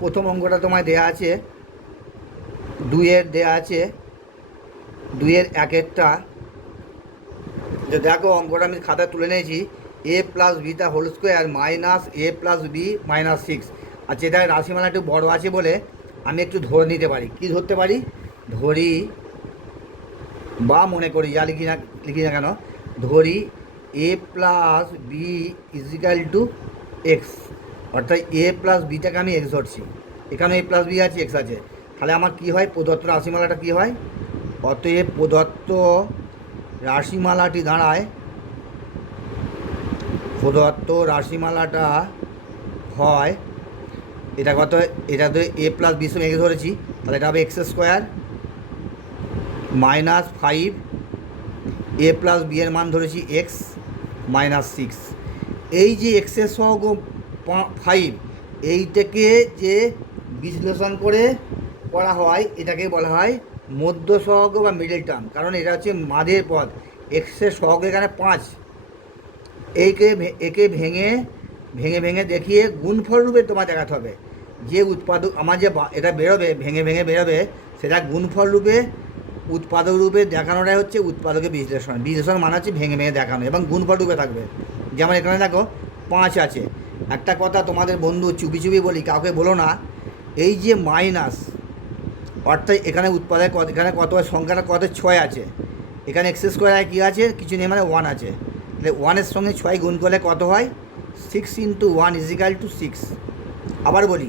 প্রথম অঙ্কটা তোমায় দেয়া আছে, দুইয়ের দেয়া আছে, দুইয়ের একেরটা। যে দেখো অঙ্কটা আমি খাতায় তুলে নিয়েছি, A plus B whole square minus A plus B minus six. আচ্ছা, এটা রাশিমালা একটু বড় আছে বলে আমি একটু ধরে নিতে পারি। কি ধরতে পারি? ধরি বা মনে করি, যা লিখি না কেন, ধরি A plus B equal to X. অর্থাৎ এ প্লাস বিটাকে আমি এক্স ধরছি, এখানে এ প্লাস বি আছে, এক্স আছে। তাহলে আমার কি হয়, প্রদত্ত রাশিমালাটা কি হয়? অতএব প্রদত্ত রাশিমালাটি দাঁড়ায়, প্রদত্ত রাশিমালাটা হয়, এটা কত, এটা তো এ প্লাস বি সঙ্গে এক্স ধরেছি, তাহলে এটা হবে এক্স স্কোয়ার মাইনাস ফাইভ, এ প্লাস বি এর মান ধরেছি এক্স মাইনাস সিক্স। এই যে এক্সের সহগ ফাইভ, এইটাকে যে বিশ্লেষণ করে করা হয় এটাকে বলা হয় মধ্য সহগ বা মিডল টার্ম। কারণ এটা হচ্ছে মাঝের পদ, এক্সের সহগ এখানে 5। একে ভেঙে ভেঙে ভেঙে দেখিয়ে গুণফল রূপে তোমার দেখাতে হবে। যে উৎপাদক আমার যে এটা বেরোবে, ভেঙে ভেঙে বেরোবে, সেটা গুণফল রূপে উৎপাদক রূপে দেখানোটাই হচ্ছে উৎপাদকের বিশ্লেষণ। বিশ্লেষণ মানে হচ্ছে ভেঙে ভেঙে দেখানো এবং গুণফল রূপে থাকবে। যেমন এখানে দেখো 5 আছে। একটা কথা তোমাদের বন্ধু চুপি চুপি বলি, কাউকে বলো না, এই যে মাইনাস, অর্থাৎ এখানে উৎপাদক এখানে কত সংখ্যাটা কত, 6 আছে। এখানে এক্স স্কোয়ার কী আছে, কিছু নেই, মানে 1 আছে। তাহলে 1-এর সঙ্গে 6 গুণ করলে কত হয়? 6 ইন্টু 1 ইজিক্যাল টু 6। আবার বলি,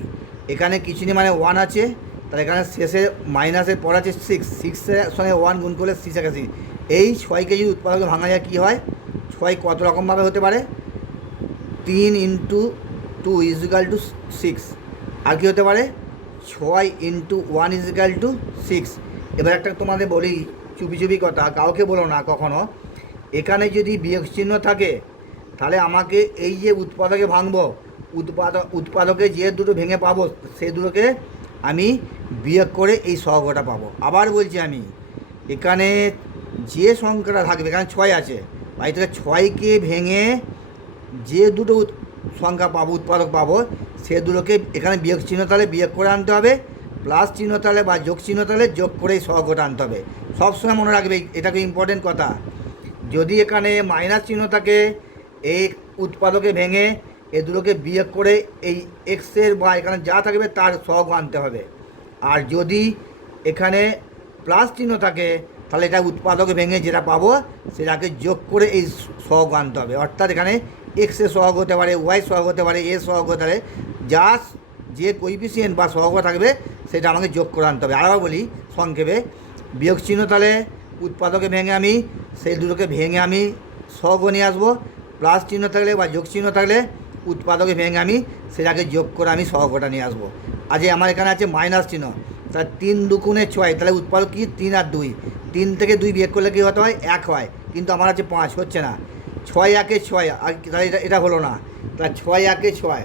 এখানে কিছু নেই মানে 1 আছে, তাহলে এখানে শেষে মাইনাসের পর আছে 6, 6-এর সঙ্গে 1 গুণ করলে 6 একাশি। এই 6কে যদি উৎপাদকে ভাঙা যায় কী হয়? 6 কত রকমভাবে হতে পারে? 3 ইন্টু 2 ইজিক্যাল টু 6। আর কী হতে পারে? 6 ইন্টু 1 ইজিক্যাল টু 6। এবার একটা তোমাদের বলি চুপি চুপি কথা, কাউকে বলো না কখনো, এখানে যদি বিয়োগ চিহ্ন থাকে তাহলে আমাকে এই যে উৎপাদকে ভাঙবো, উৎপাদকে যে দুটো ভেঙে পাবো সেই দুটোকে আমি বিয়োগ করে এই সহগটা পাবো। আবার বলছি আমি, এখানে যে সংখ্যাটা থাকবে, এখানে 6 আছে, বাড়ি থেকে 6কে ভেঙে যে দুটো সংখ্যা পাবো, উৎপাদক পাবো, সে দুটোকে এখানে বিয়োগ চিহ্ন তাহলে বিয়োগ করে আনতে হবে, প্লাস চিহ্ন তাহলে বা যোগ চিহ্ন তাহলে যোগ করে এই সহগটা আনতে হবে। সবসময় মনে রাখবে, এটাকে ইম্পর্টেন্ট কথা। যদি এখানে মাইনাস চিহ্ন থাকে, এই উৎপাদকে ভেঙে এই দুটোকে বিয়োগ করে এই এক্সের বা এখানে যা থাকবে তার সহগ আনতে হবে। আর যদি এখানে প্লাস চিহ্ন থাকে তাহলে এটা উৎপাদকে ভেঙে যেটা পাবো সেটাকে যোগ করে এই সহগ আনতে হবে। অর্থাৎ এখানে এক্সের সহগ হতে পারে, ওয়াই সহগ হতে পারে, এ সহগ হতে পারে, যা যে কোইফিসিয়েন্ট বা সহগ থাকবে সেটা আমাকে যোগ করে আনতে হবে। আবার বলি সংক্ষেপে, বিয়োগ চিহ্ন তাহলে উৎপাদকে ভেঙে আমি সেই দুটোকে ভেঙে আমি সহগ নিয়ে আসবো, প্লাস চিহ্ন থাকলে বা যোগ চিহ্ন থাকলে উৎপাদকে ভেঙে আমি সেটাকে যোগ করে আমি সহগটা নিয়ে আসবো। আজ আমার এখানে আছে মাইনাস চিহ্ন, তাহলে 3 দুগুণে 6, তাহলে উৎপাদক কি 3 আর 2, 3 থেকে 2 বিয়োগ করলে কী হতে হয়? 1 হয়, কিন্তু আমার আছে 5, হচ্ছে না। 6 একে 6, আর তাহলে এটা হলো না, তাহলে 6 একে 6,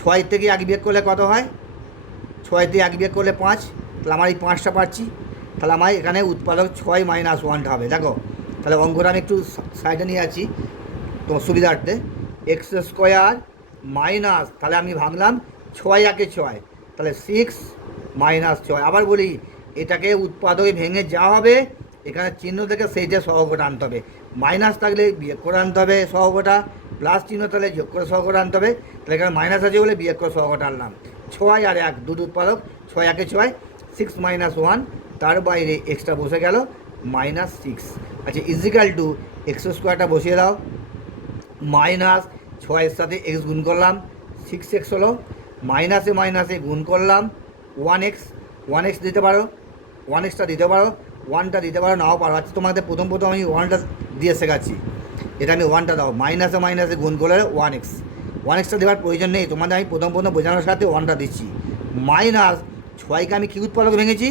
6 থেকে 1 বিয়োগ করলে কত হয়? 6 থেকে 1 বিয়োগ করলে 5, তাহলে আমার এই 5টা পাচ্ছি। তাহলে আমার এখানে উৎপাদক 6 মাইনাস 1টা হবে। দেখো তাহলে অঙ্কটা আমি একটু সাইডে নিয়ে আছি তোমার সুবিধার্থে। এক্স স্কোয়ার মাইনাস, তাহলে আমি ভাঙলাম 6 একে 6, তাহলে 6 মাইনাস 6। আবার বলি, এটাকে উৎপাদকে ভেঙে যা হবে এখানে চিহ্ন থেকে সেইটা সহগটা আনতে হবে। মাইনাস থাকলে বিয়োগ করে আনতে হবে সহগটা, প্লাস চিহ্ন তাহলে যোগ করে সহগটা আনতে হবে। তাহলে এখানে মাইনাস আছে বলে বিয়োগ করে সহগটা আনলাম। 6 আর 1 দুটো উৎপাদক, 6 একে 6, 6 মাইনাস 1, তার বাইরে এক্সট্রা বসে গেল মাইনাস 6। আচ্ছা, ইজিক্যাল টু এক্স স্কোয়ারটা বসিয়ে দাও, মাইনাস 6-এর সাথে এক্স গুণ করলাম 6x হলো, মাইনাসে মাইনাসে গুণ করলাম 1x, 1x দিতে পারো, 1xটা দিতে পারো, 1টা দিতে পারো, নাও পারো। আচ্ছা, তোমাদের প্রথম আমি 1টা দিয়ে শেখাচ্ছি, এটা আমি 1টা দাও, মাইনাসে মাইনাসে গুণ করলে 1x, 1xটা দেওয়ার প্রয়োজন নেই, তোমাদের আমি প্রথম বোঝানোর সাথে 1টা দিচ্ছি। মাইনাস 6কে আমি কী উৎপাদক ভেঙেছি?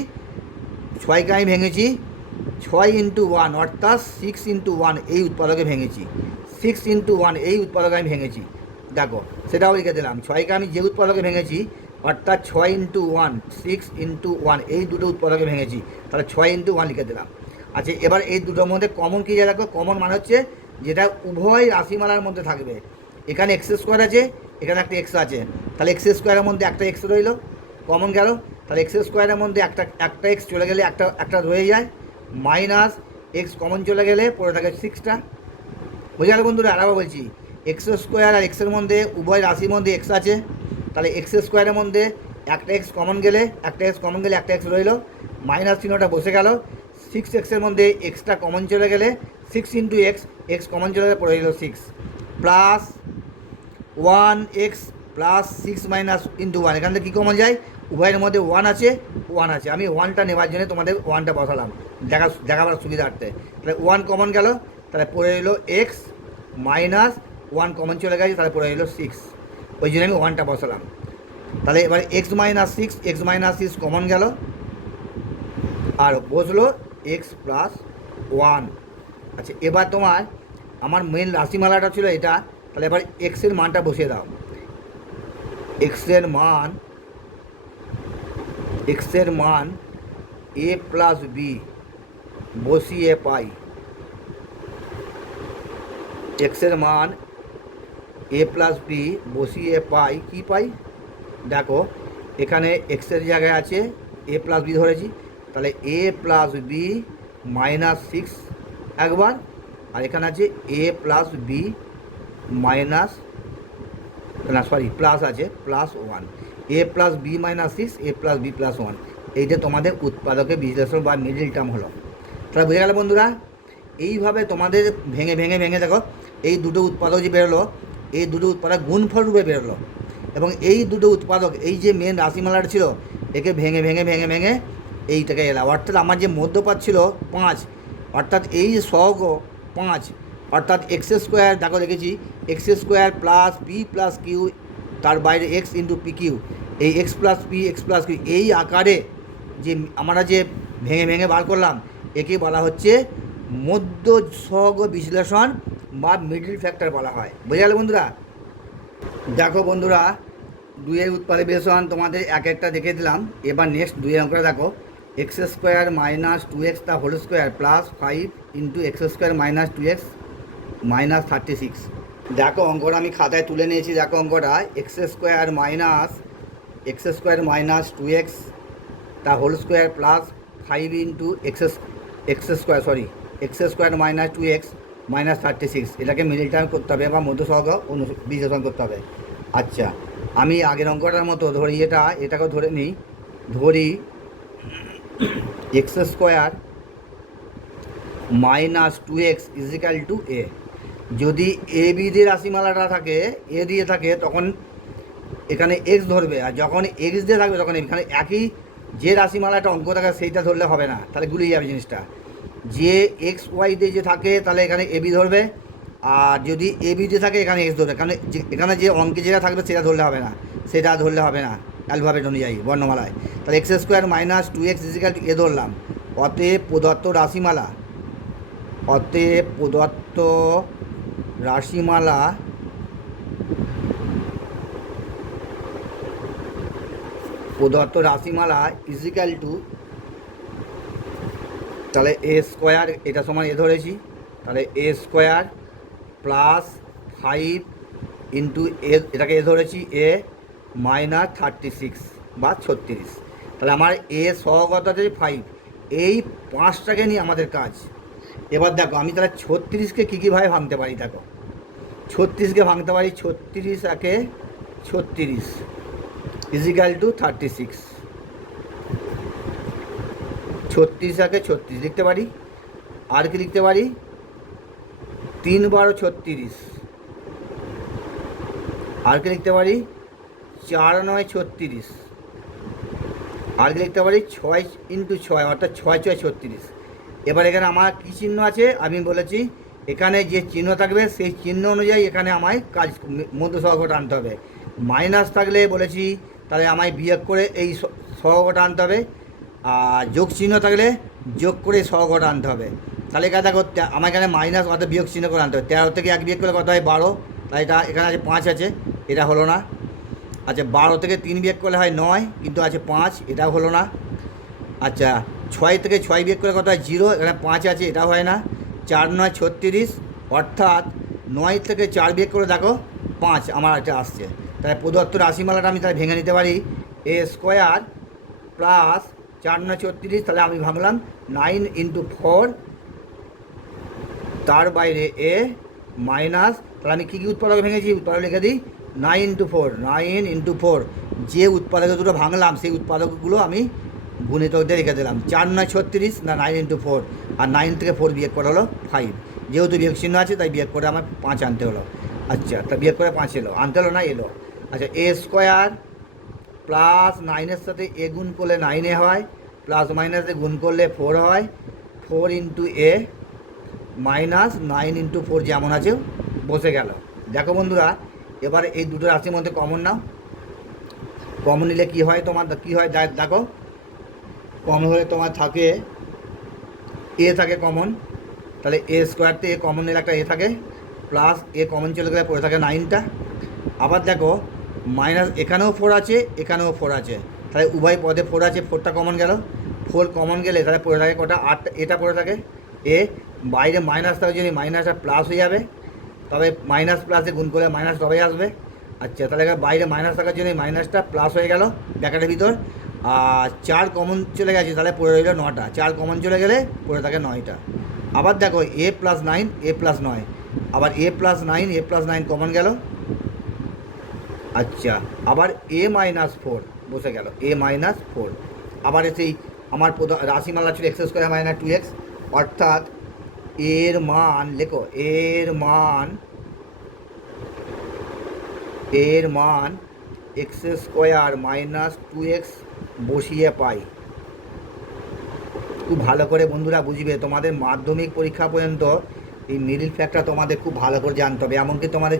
6কে আমি ভেঙেছি 6 ইন্টু 1, অর্থাৎ 6 ইন্টু 1 এই উৎপাদকে ভেঙেছি, 6 ইন্টু 1 এই উৎপাদকে আমি ভেঙেছি। দেখো সেটাও লিখে দিলাম, 6কে আমি যে উৎপাদকে ভেঙেছি, অর্থাৎ 6 ইন্টু 1, 6 ইন্টু 1 এই দুটো উৎপাদকে ভেঙেছি, তাহলে 6 ইন্টু 1 লিখে দিলাম। আচ্ছা, এবার এই দুটোর মধ্যে কমন কী যায় দেখো, কমন মানে হচ্ছে যেটা উভয় রাশিমালার মধ্যে থাকবে। এখানে এক্স স্কোয়ার আছে, এখানে একটা এক্স আছে, তাহলে এক্স স্কোয়ারের মধ্যে একটা এক্স রইল, কমন গেল, তাহলে এক্স স্কোয়ারের মধ্যে একটা একটা এক্স চলে গেলে একটা একটা রয়ে যায়, মাইনাস এক্স কমন চলে গেলে পড়ে থাকে 6টা। বুঝে গেল বন্ধুরা? আরেকবার বলছি, এক্স স্কোয়ার আর এক্সের মধ্যে উভয় রাশির মধ্যে এক্স আছে, তাহলে এক্স স্কোয়ারের মধ্যে একটা এক্স কমন গেলে একটা এক্স রইল, মাইনাস চিহ্নটা বসে গেল, 6x-এর মধ্যে এক্সটা কমন চলে গেলে 6 × এক্স কমন চলে গেলে পড়ে গেল 6, প্লাস 1x প্লাস 6 - এখান থেকে কী কমন যায়, উভয়ের মধ্যে 1 আছে, আমি 1টা নেওয়ার জন্য তোমাদের 1টা বসালাম দেখাবার সুবিধার্থে। তাহলে 1 কমন গেল, তাহলে পড়ে এলো এক্স, মাইনাস 1 কমন চলে গেছে, তাহলে পড়ে এলো 6, ওই জন্য আমি 1টা বসালাম। তাহলে এবার x - 6 কমন গেল, আর বসলো x + 1। আচ্ছা, এবার তোমার আমার মেন রাশিমালাটা ছিল এটা, তাহলে এবার এক্সের মানটা বসিয়ে দাও। এক্সের মান a + b বসিয়ে পাই, এক্সের মান a + b বসিয়ে পাই, কি পাই দেখো, এখানে এক্সের জায়গায় আছে a + b ধরেছি, তাহলে a + b - 6 একবার, আর এখানে আছে a + b মাইনাস, না সরি প্লাস আছে +1, a + b - 6, a + b + 1, এইটা তোমাদের উৎপাদকের বিশ্লেষণ বা মিডিল টার্ম হলো। তাহলে বুঝে গেল বন্ধুরা? এইভাবে তোমাদের ভেঙে ভেঙে ভেঙে দেখো, এই দুটো উৎপাদক যে বেরোলো, এই দুটো উৎপাদক গুণফল রূপে বেরোলো, এবং এই দুটো উৎপাদক, এই যে মেন রাশিমালাটা ছিল, একে ভেঙে ভেঙে ভেঙে ভেঙে এইটাকে এলাম, অর্থাৎ আমার যে মধ্যপাত ছিল 5, অর্থাৎ এই যে সহগ 5, অর্থাৎ এক্স স্কোয়ার, দেখো দেখেছি x² plus p plus Q, তার বাইরে x × p কিউ, এই x + p x + q এই আকারে যে আমরা যে ভেঙে ভেঙে বার করলাম, একে বলা হচ্ছে মধ্য সহগ বিশ্লেষণ বা মিডল ফ্যাক্টর বলা হয়। বুঝে গেল বন্ধুরা? দেখো বন্ধুরা, 2-এর উৎপাদক বিশ্লেষণ তোমাদের এক একটা দেখে দিলাম। এবার নেক্সট 2-এর অঙ্কটা দেখো, x² - 2x তা whole square plus 5 × x² - 2x - 36। দেখো অঙ্কটা আমি খাতায় তুলে নিয়েছি, দেখো অঙ্কটা x² - 2x তা whole square plus 5 × x² - 2x - 36, এটাকে মিডল টার্ম করতে হবে বা মধ্য সহগ বিশ্লেষণ করতে হবে। আচ্ছা, আমি আগের অঙ্কটার মতো ধরি, এটাকেও ধরে নিই, ধরি x² - 2x = a। যদি এ বি দিয়ে রাশিমালাটা থাকে, এ দিয়ে থাকে, তখন এখানে এক্স ধরবে, আর যখন এক্স দিয়ে থাকবে তখন এখানে একই যে রাশিমালাটা অঙ্ক থাকে সেইটা ধরলে হবে না, তাহলে গুলিয়ে যাবে জিনিসটা। যে এক্স ওয়াই দিয়ে যে থাকে তাহলে এখানে এবি ধরবে, আর যদি এবি দিয়ে থাকে এখানে এক্স ধরবে, কারণ এখানে যে অঙ্কে যেটা থাকবে সেটা ধরলে হবে না অ্যালফাবেট অনুযায়ী, বর্ণমালায়। তাহলে x² - 2x = a ধরলাম। অতএব প্রদত্ত রাশিমালা তাহলে a², এটা সমান এ ধরেছি, তাহলে a² প্লাস 5 × a, এটাকে এ ধরেছি a - 36 বা 36। তাহলে আমার এ সহগত আছে 5, এই 5টাকে নিয়ে আমাদের কাজ। এবার দেখো আমি তাহলে 36কে কীভাবে ভাঙতে পারি, দেখো 36কে ভাঙতে পারি, 36 একে 36 = 36, 36 একে 36 লিখতে পারি। আর কি লিখতে পারি, 3 × 12 = 36, আর কি লিখতে পারি 4 × 9 = 36, আর কি লিখতে পারি 6 × 6 অর্থাৎ 6 × 6 = 36। এবার এখানে আমার কী চিহ্ন আছে আমি বলেছি, এখানে যে চিহ্ন থাকবে সেই চিহ্ন অনুযায়ী এখানে আমায় কাজ মধ্য সহগটা আনতে হবে। মাইনাস থাকলে বলেছি তাহলে আমায় বিয়োগ করে এই সহগটা আনতে হবে, আর যোগ চিহ্ন থাকলে যোগ করে সহগটা আনতে হবে। তাহলে এখানে দেখো আমার এখানে মাইনাস অর্থাৎ বিয়োগ চিহ্ন করে আনতে হবে। 13 থেকে 1 বিয়োগ করলে কত হয় 12, তাই এটা এখানে আছে 5 আছে, এটা হলো না। আচ্ছা, 12 থেকে 3 বিয়োগ করলে হয় 9, কিন্তু আছে 5, এটাও হলো না। আচ্ছা, 6 থেকে 6 বিয়োগ করলে কত হয় 0, এখানে 5 আছে, এটাও হয় না। 4 × 9 = 36, অর্থাৎ 9 থেকে 4 বিয়োগ করে দেখো 5 আমার এটা আসছে। তাহলে প্রদত্ত রাশিমালাটা আমি তাহলে ভেঙে নিতে পারি এ স্কোয়ার প্লাস 4×9 = 36, তাহলে আমি ভাবলাম 9 × 4 তার বাইরে এ মাইনাস, তাহলে আমি কী কী উৎপাদক ভেঙেছি, উৎপাদক লিখে দিই 9 × 4 যে উৎপাদক দুটো ভাঙলাম সেই উৎপাদকগুলো আমি গুণিতক দিয়ে রেখে দিলাম। 4×9 = 36 না 9 × 4, আর 9 থেকে 4 বিয়োগ করা হলো 5, যেহেতু বিয়োগ চিহ্ন আছে তাই বিয়োগ করে আমার 5 আনতে হলো। আচ্ছা, তা বিয়োগ করে 5 এলো, আনতে হলো না এলো। আচ্ছা, এ স্কোয়ার প্লাস 9-এর সাথে এ গুণ করলে 9 হয়, প্লাস মাইনাসে গুণ করলে 4 হয়, 4 × এ মাইনাস 9 × 4 যেমন আছে বসে গেল। দেখো বন্ধুরা, এবার এই দুটো রাশির মধ্যে কমন নাও, কমন নিলে কী হয়, তোমার কী হয় দেখো, কমন হলে তোমার থাকে এ থাকে কমন, তাহলে এ স্কোয়ারতে এ কমন নিলে একটা এ থাকে, প্লাস এ কমন চলে গেলে পড়ে থাকে 9টা। আবার দেখো মাইনাস এখানেও 4 আছে, এখানেও 4 আছে, তাহলে উভয় পদে 4 আছে, 4টা কমন গেল, 4 কমন গেলে তাহলে পড়ে থাকে কটা, 8টা, এটা পড়ে থাকে এ, বাইরে মাইনাস থাকার জন্য মাইনাসটা প্লাস হয়ে যাবে, তবে মাইনাস প্লাসে গুণ করলে মাইনাস তবেই আসবে। আচ্ছা, তাহলে বাইরে মাইনাস থাকার জন্য মাইনাসটা প্লাস হয়ে গেল ব্র্যাকেটের ভিতর, আর 4 কমন চলে গেছে, তাহলে পড়ে রইল 9টা, 4 কমন চলে গেলে পড়ে থাকে 9টা। আবার দেখো এ প্লাস 9 এ প্লাস 9, আবার এ প্লাস 9 এ প্লাস 9 কমন গেল। আচ্ছা, আবার এ মাইনাস 4 বসে গেল, এ মাইনাস 4। আবার সেই আমার রাশিমালা ছিল x² - 2x, অর্থাৎ এর মান লেখো, এর মান x² - 2x বসিয়ে পাই। খুব ভালো করে বন্ধুরা বুঝবে, তোমাদের মাধ্যমিক পরীক্ষা পর্যন্ত এই মিডিল ফ্যাক্টর তোমাদের খুব ভালো করে জানতে হবে, এমনকি তোমাদের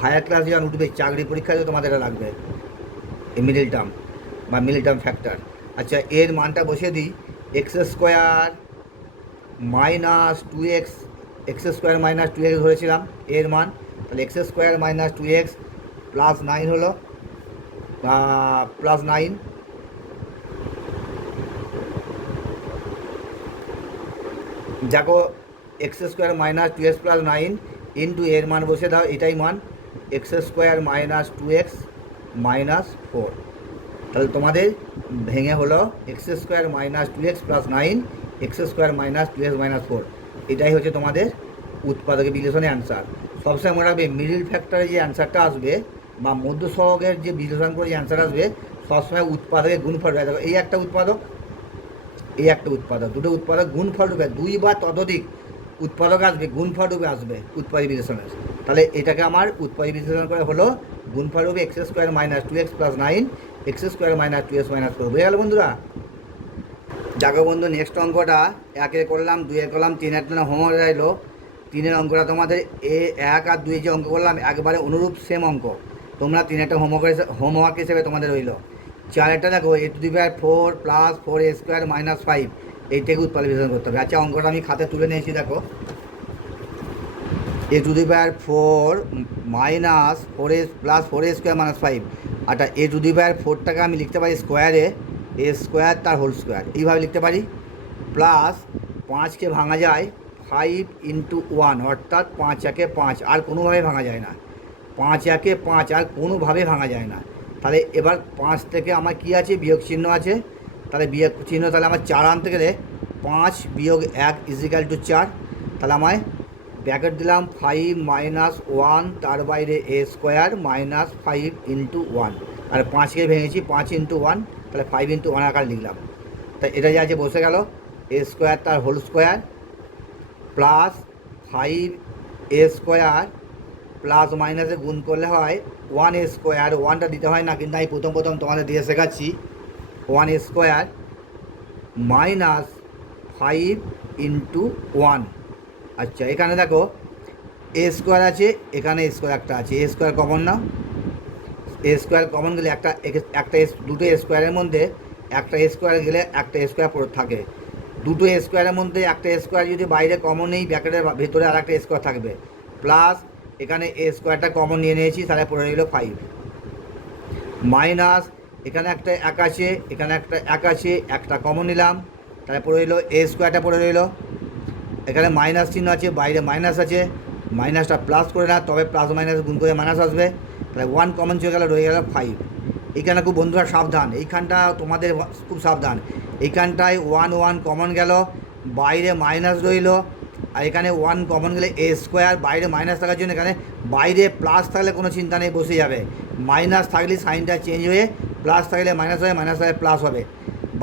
হায়ার ক্লাস যখন উঠবে চাকরি পরীক্ষাতে তোমাদের এটা লাগবে, এই মিডিল টার্ম বা মিডিল টার্ম ফ্যাক্টর। আচ্ছা, এর মানটা বসিয়ে দিই, x² - 2x, x² - 2x ধরেছিলাম এর মান, তাহলে x² - 2x প্লাস 9 হলো, প্লাস 9, দেখো x² - 2x প্লাস 9 ইন্টু এর মান বসে দাও, এটাই মান x² - 2x মাইনাস 4, তাহলে তোমাদের ভেঙে হলো x² - 2x plus 9, x² - 2x minus 4, এটাই হচ্ছে তোমাদের উৎপাদকের বিশ্লেষণের অ্যান্সার। সবসময় মনে রাখবে মিডিল ফ্যাক্টরে যে অ্যান্সারটা আসবে বা মধ্য সহগের যে বিশ্লেষণ করে যে অ্যান্সার আসবে, সবসময় উৎপাদকের গুণফল রয়েছে। এই একটা উৎপাদক, এই একটা উৎপাদক, দুটো উৎপাদক গুণফল রূপে 2 বা ততোধিক উৎপাদক আসবে, গুণফল রূপে আসবে উৎপাদক বিশ্লেষণে। তাহলে এটাকে আমার উৎপাদক বিশ্লেষণ করে হলো গুণফল রূপে x² - 2x plus 9, x² - 2x minus 4। বুঝে গেল বন্ধুরা? দেখো বন্ধু, নেক্সট অঙ্কটা 1 করলাম, 2 করলাম, 3 জন্য হোমওয়ার্ক রইলো। 3 অঙ্কটা তোমাদের 1 আর 2 যে অঙ্ক করলাম একবারে অনুরূপ সেম অঙ্ক, তোমরা 3 হোমওয়ার্ক হিসেবে তোমাদের রইলো। 4 দেখো a⁴ প্লাস 4a² - 5, এইটাকে উৎপাদক বিশ্লেষণ করতে হবে। আচ্ছা, অঙ্কটা আমি খাতে তুলে নিয়েছি, দেখো a⁴ minus 4a plus 4a² - 5, আচ্ছা a⁴টাকে আমি লিখতে পারি স্কোয়ারে, a² তার হোল স্কোয়ার, এইভাবে লিখতে পারি। প্লাস 5কে ভাঙা যায় 5 × 1, অর্থাৎ 5 × 5, আর কোনোভাবে ভাঙা যায় না, 5 × 5 আর কোনোভাবে ভাঙা যায় না। তাহলে এবার 5 থেকে আমার কী আছে, বিয়োগ চিহ্ন আছে, তাহলে বিয়োগ চিহ্ন, তাহলে আমার 4 আনতে গেলে 5 - 1 = 4, তাহলে আমায় ব্র্যাকেট দিলাম 5 - 1 তার বাইরে a² - 5 × 1, আর 5কে ভেঙেছি 5 × 1, তাহলে 5 × 1 আকার লিখলাম। তাই এটা যা আছে বসে গেল, a² তার whole square plus 5a² plus মাইনাসে গুণ করলে হয় 1a², 1টা দিতে হয় না, কিন্তু আমি প্রথম তোমাদের দিয়ে শেখাচ্ছি, 1a² মাইনাস 5 × 1। আচ্ছা, এখানে দেখো a² আছে, এখানে a² একটা আছে, a² কমন নাও, a² কমন গেলে দুটো স্কোয়ারের মধ্যে একটা স্কোয়ার গেলে একটা স্কোয়ার পড়ে থাকে, দুটো স্কোয়ারের মধ্যে একটা স্কোয়ার যদি বাইরে কমন নেই, ব্র্যাকেটের ভেতরে আর একটা স্কোয়ার থাকবে, প্লাস এখানে a² কমন নিয়ে নিয়েছি, তাহলে পড়ে রইল 5, মাইনাস এখানে একটা 1 আছে, এখানে একটা 1 আছে, একটা কমন নিলাম, তাহলে পড়ে রইল a² পড়ে রইল, এখানে মাইনাস চিহ্ন আছে, বাইরে মাইনাস আছে, মাইনাসটা প্লাস করে না, তবে প্লাস মাইনাস গুণ করে মাইনাস আসবে, তাহলে 1 কমন চলে গেল, রয়ে গেল 5, এইখানে খুব বন্ধুরা সাবধান, এইখানটা তোমাদের খুব সাবধান। এইখানটায় 1 1 কমন গেল, বাইরে মাইনাস রইল, আর এখানে 1 কমন গেলে এ স্কোয়ার, বাইরে মাইনাস থাকার জন্য এখানে বাইরে প্লাস থাকলে কোনো চিন্তা নেই, বসে যাবে। মাইনাস থাকলে সাইনটা চেঞ্জ হয়ে প্লাস থাকলে মাইনাস হবে, মাইনাস থাকলে প্লাস হবে।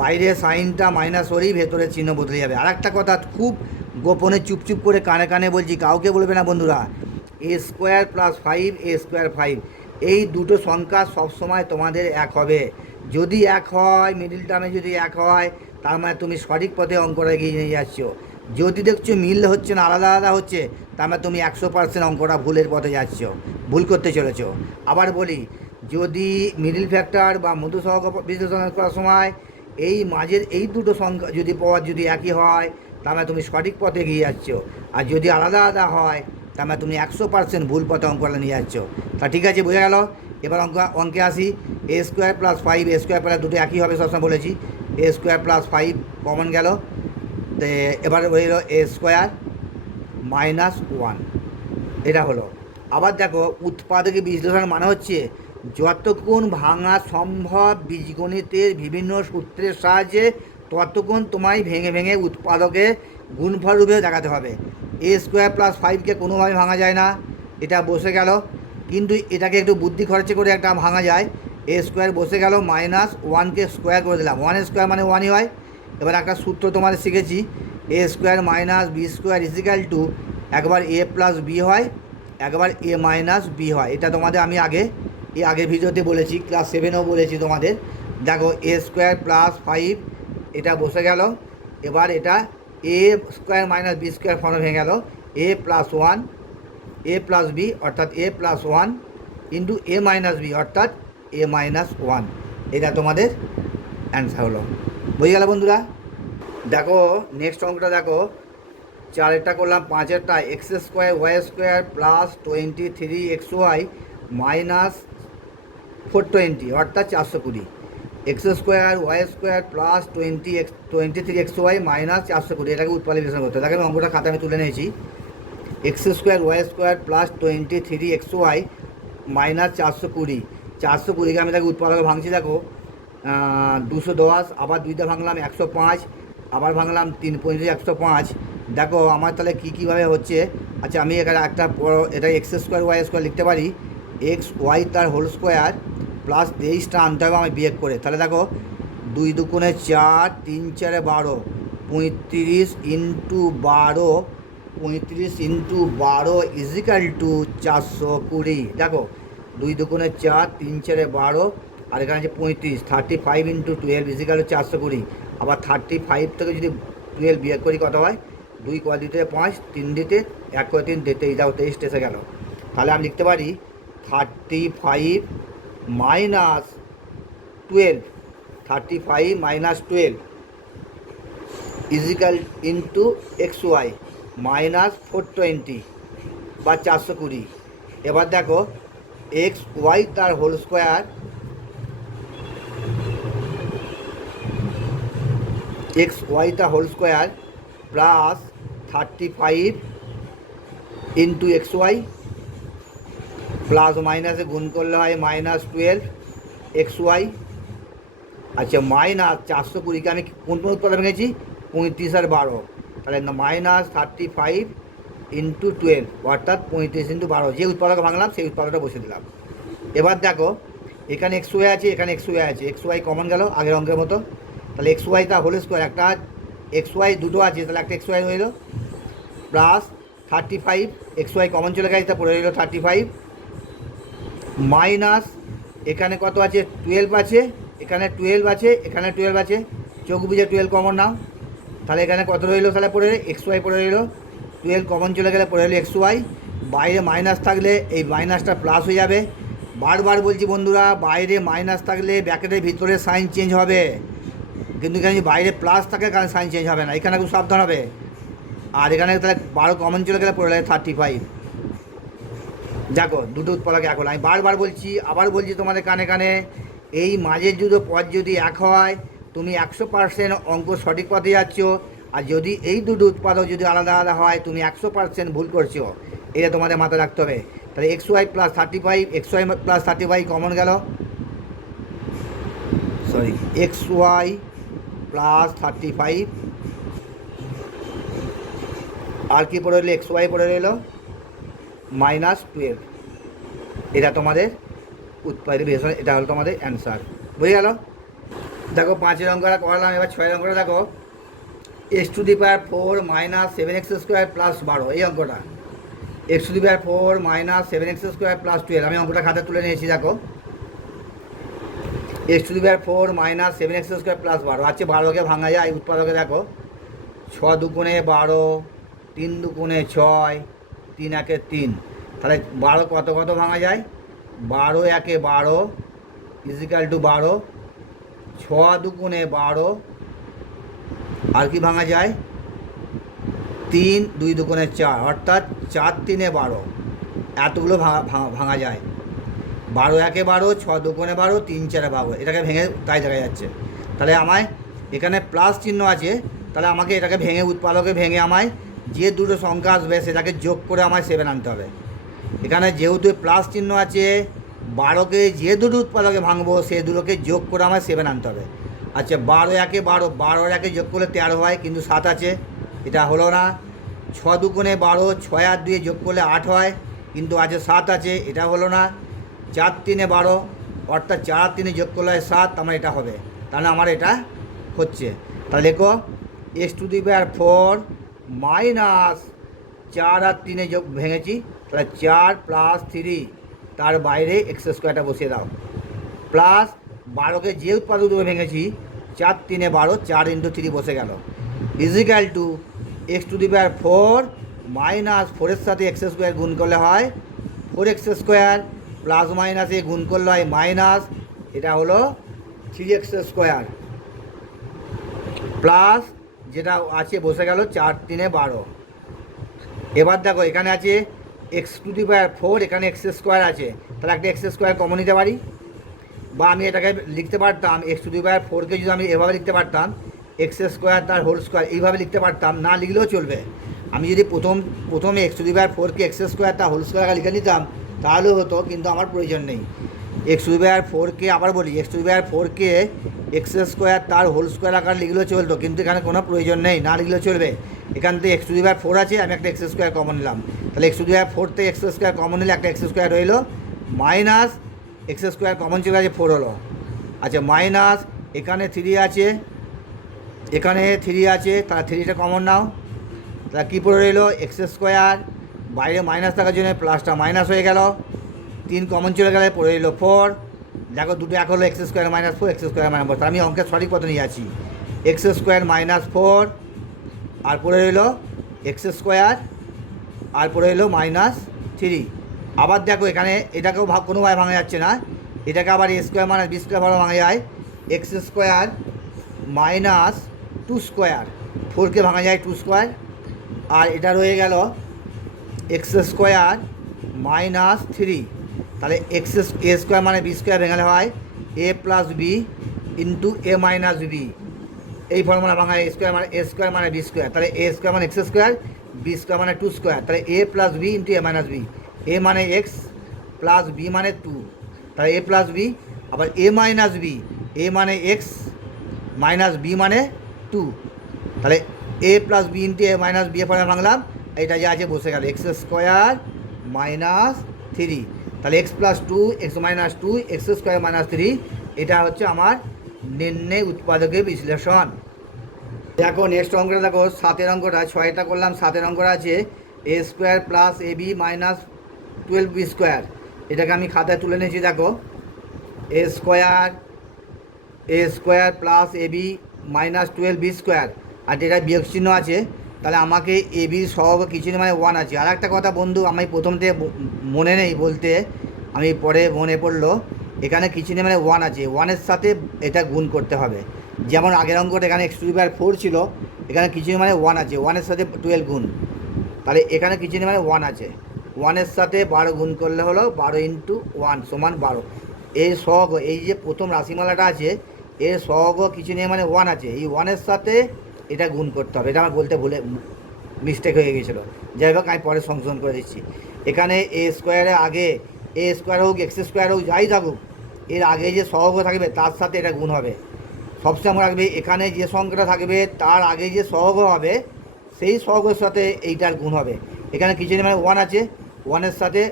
বাইরে সাইনটা মাইনাস হলেই ভেতরে চিহ্ন বদলে যাবে। আর একটা কথা খুব গোপনে চুপচুপ করে কানে কানে বলছি, কাউকে বলবে না বন্ধুরা, এ স্কোয়ার প্লাস 5 এ স্কোয়ার 5 এই দুটো সংখ্যা সবসময় তোমাদের এক হবে। যদি এক হয়, মিডিল টার্মে যদি এক হয়, তার মানে তুমি সঠিক পথে অঙ্কটা এগিয়ে নিয়ে যাচ্ছ। যদি দেখছো মিল হচ্ছে না, আলাদা আলাদা হচ্ছে, তার মানে তুমি 100% অঙ্কটা ভুলের পথে যাচ্ছ, ভুল করতে চলেছ। আবার বলি, যদি মিডিল ফ্যাক্টর বা মধ্য সহগ বিশ্লেষণ করার সময় এই মাঝের এই দুটো সংখ্যা যদি পদ যদি একই হয়, তার মানে তুমি সঠিক পথে এগিয়ে যাচ্ছ। আর যদি আলাদা আলাদা হয়, তার মানে তুমি 100% ভুল পথে অঙ্কটা নিয়ে যাচ্ছ। তা ঠিক আছে, বোঝা গেল। এবার অঙ্কে আসি। এ স্কোয়ার প্লাস 5 এ স্কোয়ার প্লাস দুটো একই হবে সবসময় বলেছি। এ স্কোয়ার প্লাস 5 কমন গেল, এবার রইল এ স্কোয়ার মাইনাস 1, এটা হলো। আবার দেখো, উৎপাদকে বিশ্লেষণ মানে হচ্ছে যতক্ষণ ভাঙা সম্ভব বীজগণিতের বিভিন্ন সূত্রের সাহায্যে ততক্ষণ তোমায় ভেঙে ভেঙে উৎপাদকে গুণফল রূপে দেখাতে হবে। এ স্কোয়ার প্লাস 5কে কোনোভাবে ভাঙা যায় না, এটা বসে গেল। কিন্তু এটাকে একটু বুদ্ধি খরচে করে একটা ভাঙা যায়। এ স্কোয়ার বসে গেল, মাইনাস 1কে স্কোয়ার করে দিলাম, 1 স্কোয়ার মানে 1ই হয়। এবার একটা সূত্র তোমাদের শিখেছি, A square minus B square equal to, একবার এ প্লাস বি হয়, একবার এ মাইনাস বি হয়। এটা তোমাদের আমি আগের ভিডিওতে বলেছি, ক্লাস 7এও বলেছি তোমাদের। দেখো, এ স্কোয়ার প্লাস 5 এটা বসে গেল। এবার এটা এ স্কোয়ার মাইনাস বি স্কোয়ার ফর্মে ভেঙে গেল, এ প্লাস 1 এ প্লাস বি অর্থাৎ A plus 1 into A minus B অর্থাৎ এ মাইনাস 1। এটা তোমাদের অ্যান্সার হলো। বুঝে গেল বন্ধুরা? দেখো নেক্সট অঙ্কটা দেখো, 4 করলাম, 5 x square y square plus 23 x y minus 420 অর্থাৎ 420। X square y square plus 23 x y minus 420, এটাকে উৎপাদক বিশ্লেষণ করতে হবে। তাকে আমি অঙ্কটা খাতা আমি তুলে নিয়েছি। X square y square plus 23 x y minus 420, 420কে আমি তাকে উৎপাদকে ভাঙছি। দেখো 210, আবার 2টা ভাঙলাম 105, আবার ভাঙলাম 3 35 105। দেখো আমার তাহলে কীভাবে হচ্ছে। আচ্ছা, আমি এখানে একটা এটা এক্স স্কোয়ার ওয়াই স্কোয়ার লিখতে পারি, এক্স ওয়াই তার হোল স্কোয়ার প্লাস 23টা আনতে হবে আমি বিয়োগ করে। তাহলে দেখো 2 দুগুণে 4, 3 4 12, 35 ইন্টু 12, 35 ইন্টু 12 ইজিক্যাল টু 420। দেখো 2 দুগুণে 4, 3 4 12, আর এখানে আছে 35, 35 ইন্টু 12 ইজিক্যাল টু 420। আবার 35 থেকে যদি 12 বিয়োগ করি কত হয়, 2 ক দিতে 5, 3 দিতে 1 করে 3 দিতে, দেখো 23 এসে গেল। তাহলে আমি লিখতে পারি 35 minus 12, 35 minus 12 is equal into x y minus 420 বা 420। এবার দেখো এক্স ওয়াই তার হোল স্কোয়ার, এক্স ওয়াই তার whole square plus 35 into x y, plus মাইনাসে গুণ করলে হয় মাইনাস 12 এক্স ওয়াই। আচ্ছা, মাইনাস 420কে আমি কোন উৎপাদক ভেঙেছি, 35 আর 12, তাহলে মাইনাস 35 ইন্টু 12 অর্থাৎ 35 ইন্টু 12, যে উৎপাদক ভাঙলাম সেই উৎপাদকটা বসে দিলাম। এবার দেখো এখানে এক্স ওয়াই আছে, এখানে এক্স ওয়াই আছে, এক্স ওয়াই কমন গেল আগের অঙ্কের মতো। তাহলে এক্স ওয়াই তার হোল স্কোয়ার, একটা এক্স ওয়াই দুটো আছে, তাহলে একটা এক্স ওয়াই রইল প্লাস 35, এক্স ওয়াই কমন চলে গেছে, তা পড়ে রইল 35 মাইনাস এখানে কত আছে 12 আছে, এখানে 12 আছে, এখানে 12 আছে, চোখ বুঝে 12 কমন নাও। তাহলে এখানে কত রইল, তাহলে পড়ে এক্স ওয়াই পড়ে রইল, 12 কমন চলে গেলে পড়ে রইল এক্স ওয়াই। বাইরে মাইনাস থাকলে এই মাইনাসটা প্লাস হয়ে যাবে। বারবার বলছি বন্ধুরা, বাইরে মাইনাস থাকলে ব্র্যাকেটের ভিতরে সাইন চেঞ্জ হবে, কিন্তু এখানে যদি বাইরে প্লাস থাকে কারণ সাইন চেঞ্জ হবে না, এখানে খুব সাবধান হবে। আর এখানে তাহলে 12 কমন চলে গেলে পড়ে লাগে 35। দেখো দুটো উৎপাদক এক হলো। আমি বারবার বলছি, আবার বলছি তোমাদের কানে কানে, এই মাঝের দুটো পদ যদি এক হয় তুমি 100% অঙ্ক সঠিক পথে যাচ্ছ। আর যদি এই দুটো উৎপাদক যদি আলাদা আলাদা হয় তুমি 100% ভুল করছো, এটা তোমাদের মাথায় রাখতে হবে। তাহলে x y plus 35, x y plus 35 common গেল, সরি এক্স ওয়াই প্লাস 35 আর কি পড়ে রইলো এক্স ওয়াই পড়ে রইলো -12। এটা তোমাদের উৎপাদিত বিশেষণ, এটা হলো তোমাদের অ্যান্সার। বুঝে গেল? দেখো 5 অঙ্কটা করালাম, এবার 6 অঙ্কটা দেখো x⁴ - 7x² প্লাস 12। এই অঙ্কটা x⁴ - 7x² প্লাস 12। আমি অঙ্কটা খাতা তুলে নিয়েছি। দেখো x⁴ - 7x² প্লাস 12 আছে। 12কে ভাঙা যায় উৎপাদকে। দেখো 6 দুগুণে 12, 3 দুগুণে 6, 3 একে 3। তাহলে 12 কত কত ভাঙা যায়? 12 একে 12 ইজিক্যাল টু 12। 6 দুগুণে 12 আর কি ভাঙা যায়? 3, 2 দুগুণে 4, অর্থাৎ 4 3 12। এতগুলো ভাঙা যায়। 12 একে 12, 6 দুগুণে 12, 3 4 12। এটাকে ভেঙে তাই দেখা যাচ্ছে। তাহলে আমায় এখানে প্লাস চিহ্ন আছে, তাহলে আমাকে এটাকে ভেঙে উৎপাদকে ভেঙে আমায় যে দুটো সংখ্যা আসবে সেটাকে যোগ করে আমায় 7 আনতে হবে। এখানে যেহেতু প্লাস চিহ্ন আছে, 12কে যে দুটো উৎপাদকে ভাঙবো সে দুটোকে যোগ করে আমায় 7 আনতে হবে। আচ্ছা 12 একে 12, 12 একে যোগ করলে 13 হয়, কিন্তু 7 আছে, এটা হলো না। 6 দুগুণে 12, 6 আর 2 যোগ করলে 8 হয়, কিন্তু আছে 7 আছে, এটা হলো না। 4 3 12, অর্থাৎ 4 আর 3 যোগ করলে 7, আমার এটা হবে। তাহলে আমার এটা হচ্ছে। তাহলে লেখো x⁴ মাইনাস 4 আর 3 যোগ ভেঙেছি, তাহলে 4 প্লাস 3, তার বাইরে x² বসিয়ে দাও, প্লাস 12কে যে উৎপাদক দুটো ভেঙেছি 4 3 12, 4 × 3 বসে গেল, ইজিক্যাল টু x⁴ মাইনাস 4-এর সাথে x² গুণ করলে হয় 4x², প্লাস মাইনাসে গুণ করলে হয় মাইনাস, এটা হলো 3x², প্লাস যেটা আছে বসে গেল 4 3 12। এবার দেখো এখানে আছে x⁴, এখানে x² আছে, তাহলে একটা x² কমন নিতে পারি, বা আমি এটাকে লিখতে পারতাম x⁴কে যদি আমি এভাবে লিখতে পারতাম x² তার হোল স্কোয়ার, এইভাবে লিখতে পারতাম, না লিখলেও চলবে। আমি যদি প্রথমে x⁴কে x² তার হোল স্কোয়ার লিখে নিতাম তাহলেও হতো, কিন্তু আমার প্রয়োজন নেই। x⁴কে আবার বলি, x⁴কে x² তার হোল স্কোয়ার আকার লিখলেও চলতো, কিন্তু এখানে কোনো প্রয়োজন নেই, না লিখলেও চলবে। এখান থেকে x⁴ আছে, আমি একটা x² কমন নিলাম, তাহলে x⁴ থেকে x² কমন নিলে একটা x² রইল, মাইনাস x² কমন চলে আছে 4 হলো। আচ্ছা মাইনাস এখানে 3 আছে, এখানে 3 আছে, তাহলে 3টা কমন নাও, তাহলে কী পড়ে রইল x², বাইরে মাইনাস থাকার জন্য প্লাসটা মাইনাস হয়ে গেল, 3 কমন চলে গেলে পড়ে রইল 4। দেখো দুটো এক হলো x² - 4, x² - 4, তাহলে আমি অঙ্কের সঠিক পথে নিয়ে যাচ্ছি। x² - 4 আর পড়ে রইল x², আর পড়ে রইল -3। আবার দেখো এখানে এটাকেও কোনোভাবে ভাঙা যাচ্ছে না, এটাকে আবার a² - b² ভালো ভাঙা যায়, x² - 2², 4কে ভাঙা যায় 2², আর এটা রয়ে গেল x² - 3। তাহলে a² মানে b² ভেঙালে হয় a plus B into a minus B, এই ফর্মুলা ভাঙায় a² মানে b², তাহলে a² মানে x², b² মানে 2², তাহলে a plus B into a minus B, a মানে x প্লাস বি মানে 2, তাহলে a প্লাস বি, আবার a মাইনাস বি, a মানে x মাইনাস বি মানে 2, তাহলে a plus B into a minus B এর ফর্মুলা ভাঙলাম, এটা যে আছে বসে গেল x² - 3, তাহলে x + 2 x - 2 x² - 3, এটা হচ্ছে আমার নির্ণয় উৎপাদকের বিশ্লেষণ। দেখো নেক্সট অঙ্কটা দেখো 7 অঙ্কটা, 6টা করলাম, 7 অঙ্কটা আছে a² + ab - 12b², এটাকে আমি খাতায় তুলে নিয়েছি। দেখো a² + ab - 12b², আর যেটা বিয়োগ চিহ্ন আছে, তাহলে আমাকে এবির সহগ কিছু মানে 1 আছে। আর একটা কথা বন্ধু, আমি প্রথম থেকে মনে নেই বলতে, আমি পরে মনে পড়লো, এখানে কিছু মানে 1 আছে, 1-এর সাথে এটা গুণ করতে হবে। যেমন আগের অঙ্কটা এখানে x⁴ ছিল, এখানে কিছু মানে 1 আছে, 1-এর সাথে 12 গুণ, তাহলে এখানে কিছু মানে 1 আছে, 1-এর সাথে 12 গুণ করলে হলো 12 × 1 = 12। এই সহগ, এই যে প্রথম রাশিমালাটা আছে এর সহগ কিছু নেই মানে 1 আছে, এই 1-এর সাথে এটা গুণ করতে হবে। এটা আমার বলতে ভুলে মিস্টেক হয়ে গিয়েছিলো, যাই হোক আমি পরে সংশোধন করে দিচ্ছি। এখানে a² আগে a² হোক x² হোক যাই থাকুক, এর আগে যে সহগ থাকবে তার সাথে এটা গুণ হবে। সবসময় মনে রাখবে এখানে যে সংখ্যাটা থাকবে তার আগে যে সহগ হবে সেই সহগের সাথে এইটার গুণ হবে। এখানে কিছু নেই, মানে 1 আছে, 1-এর সাথে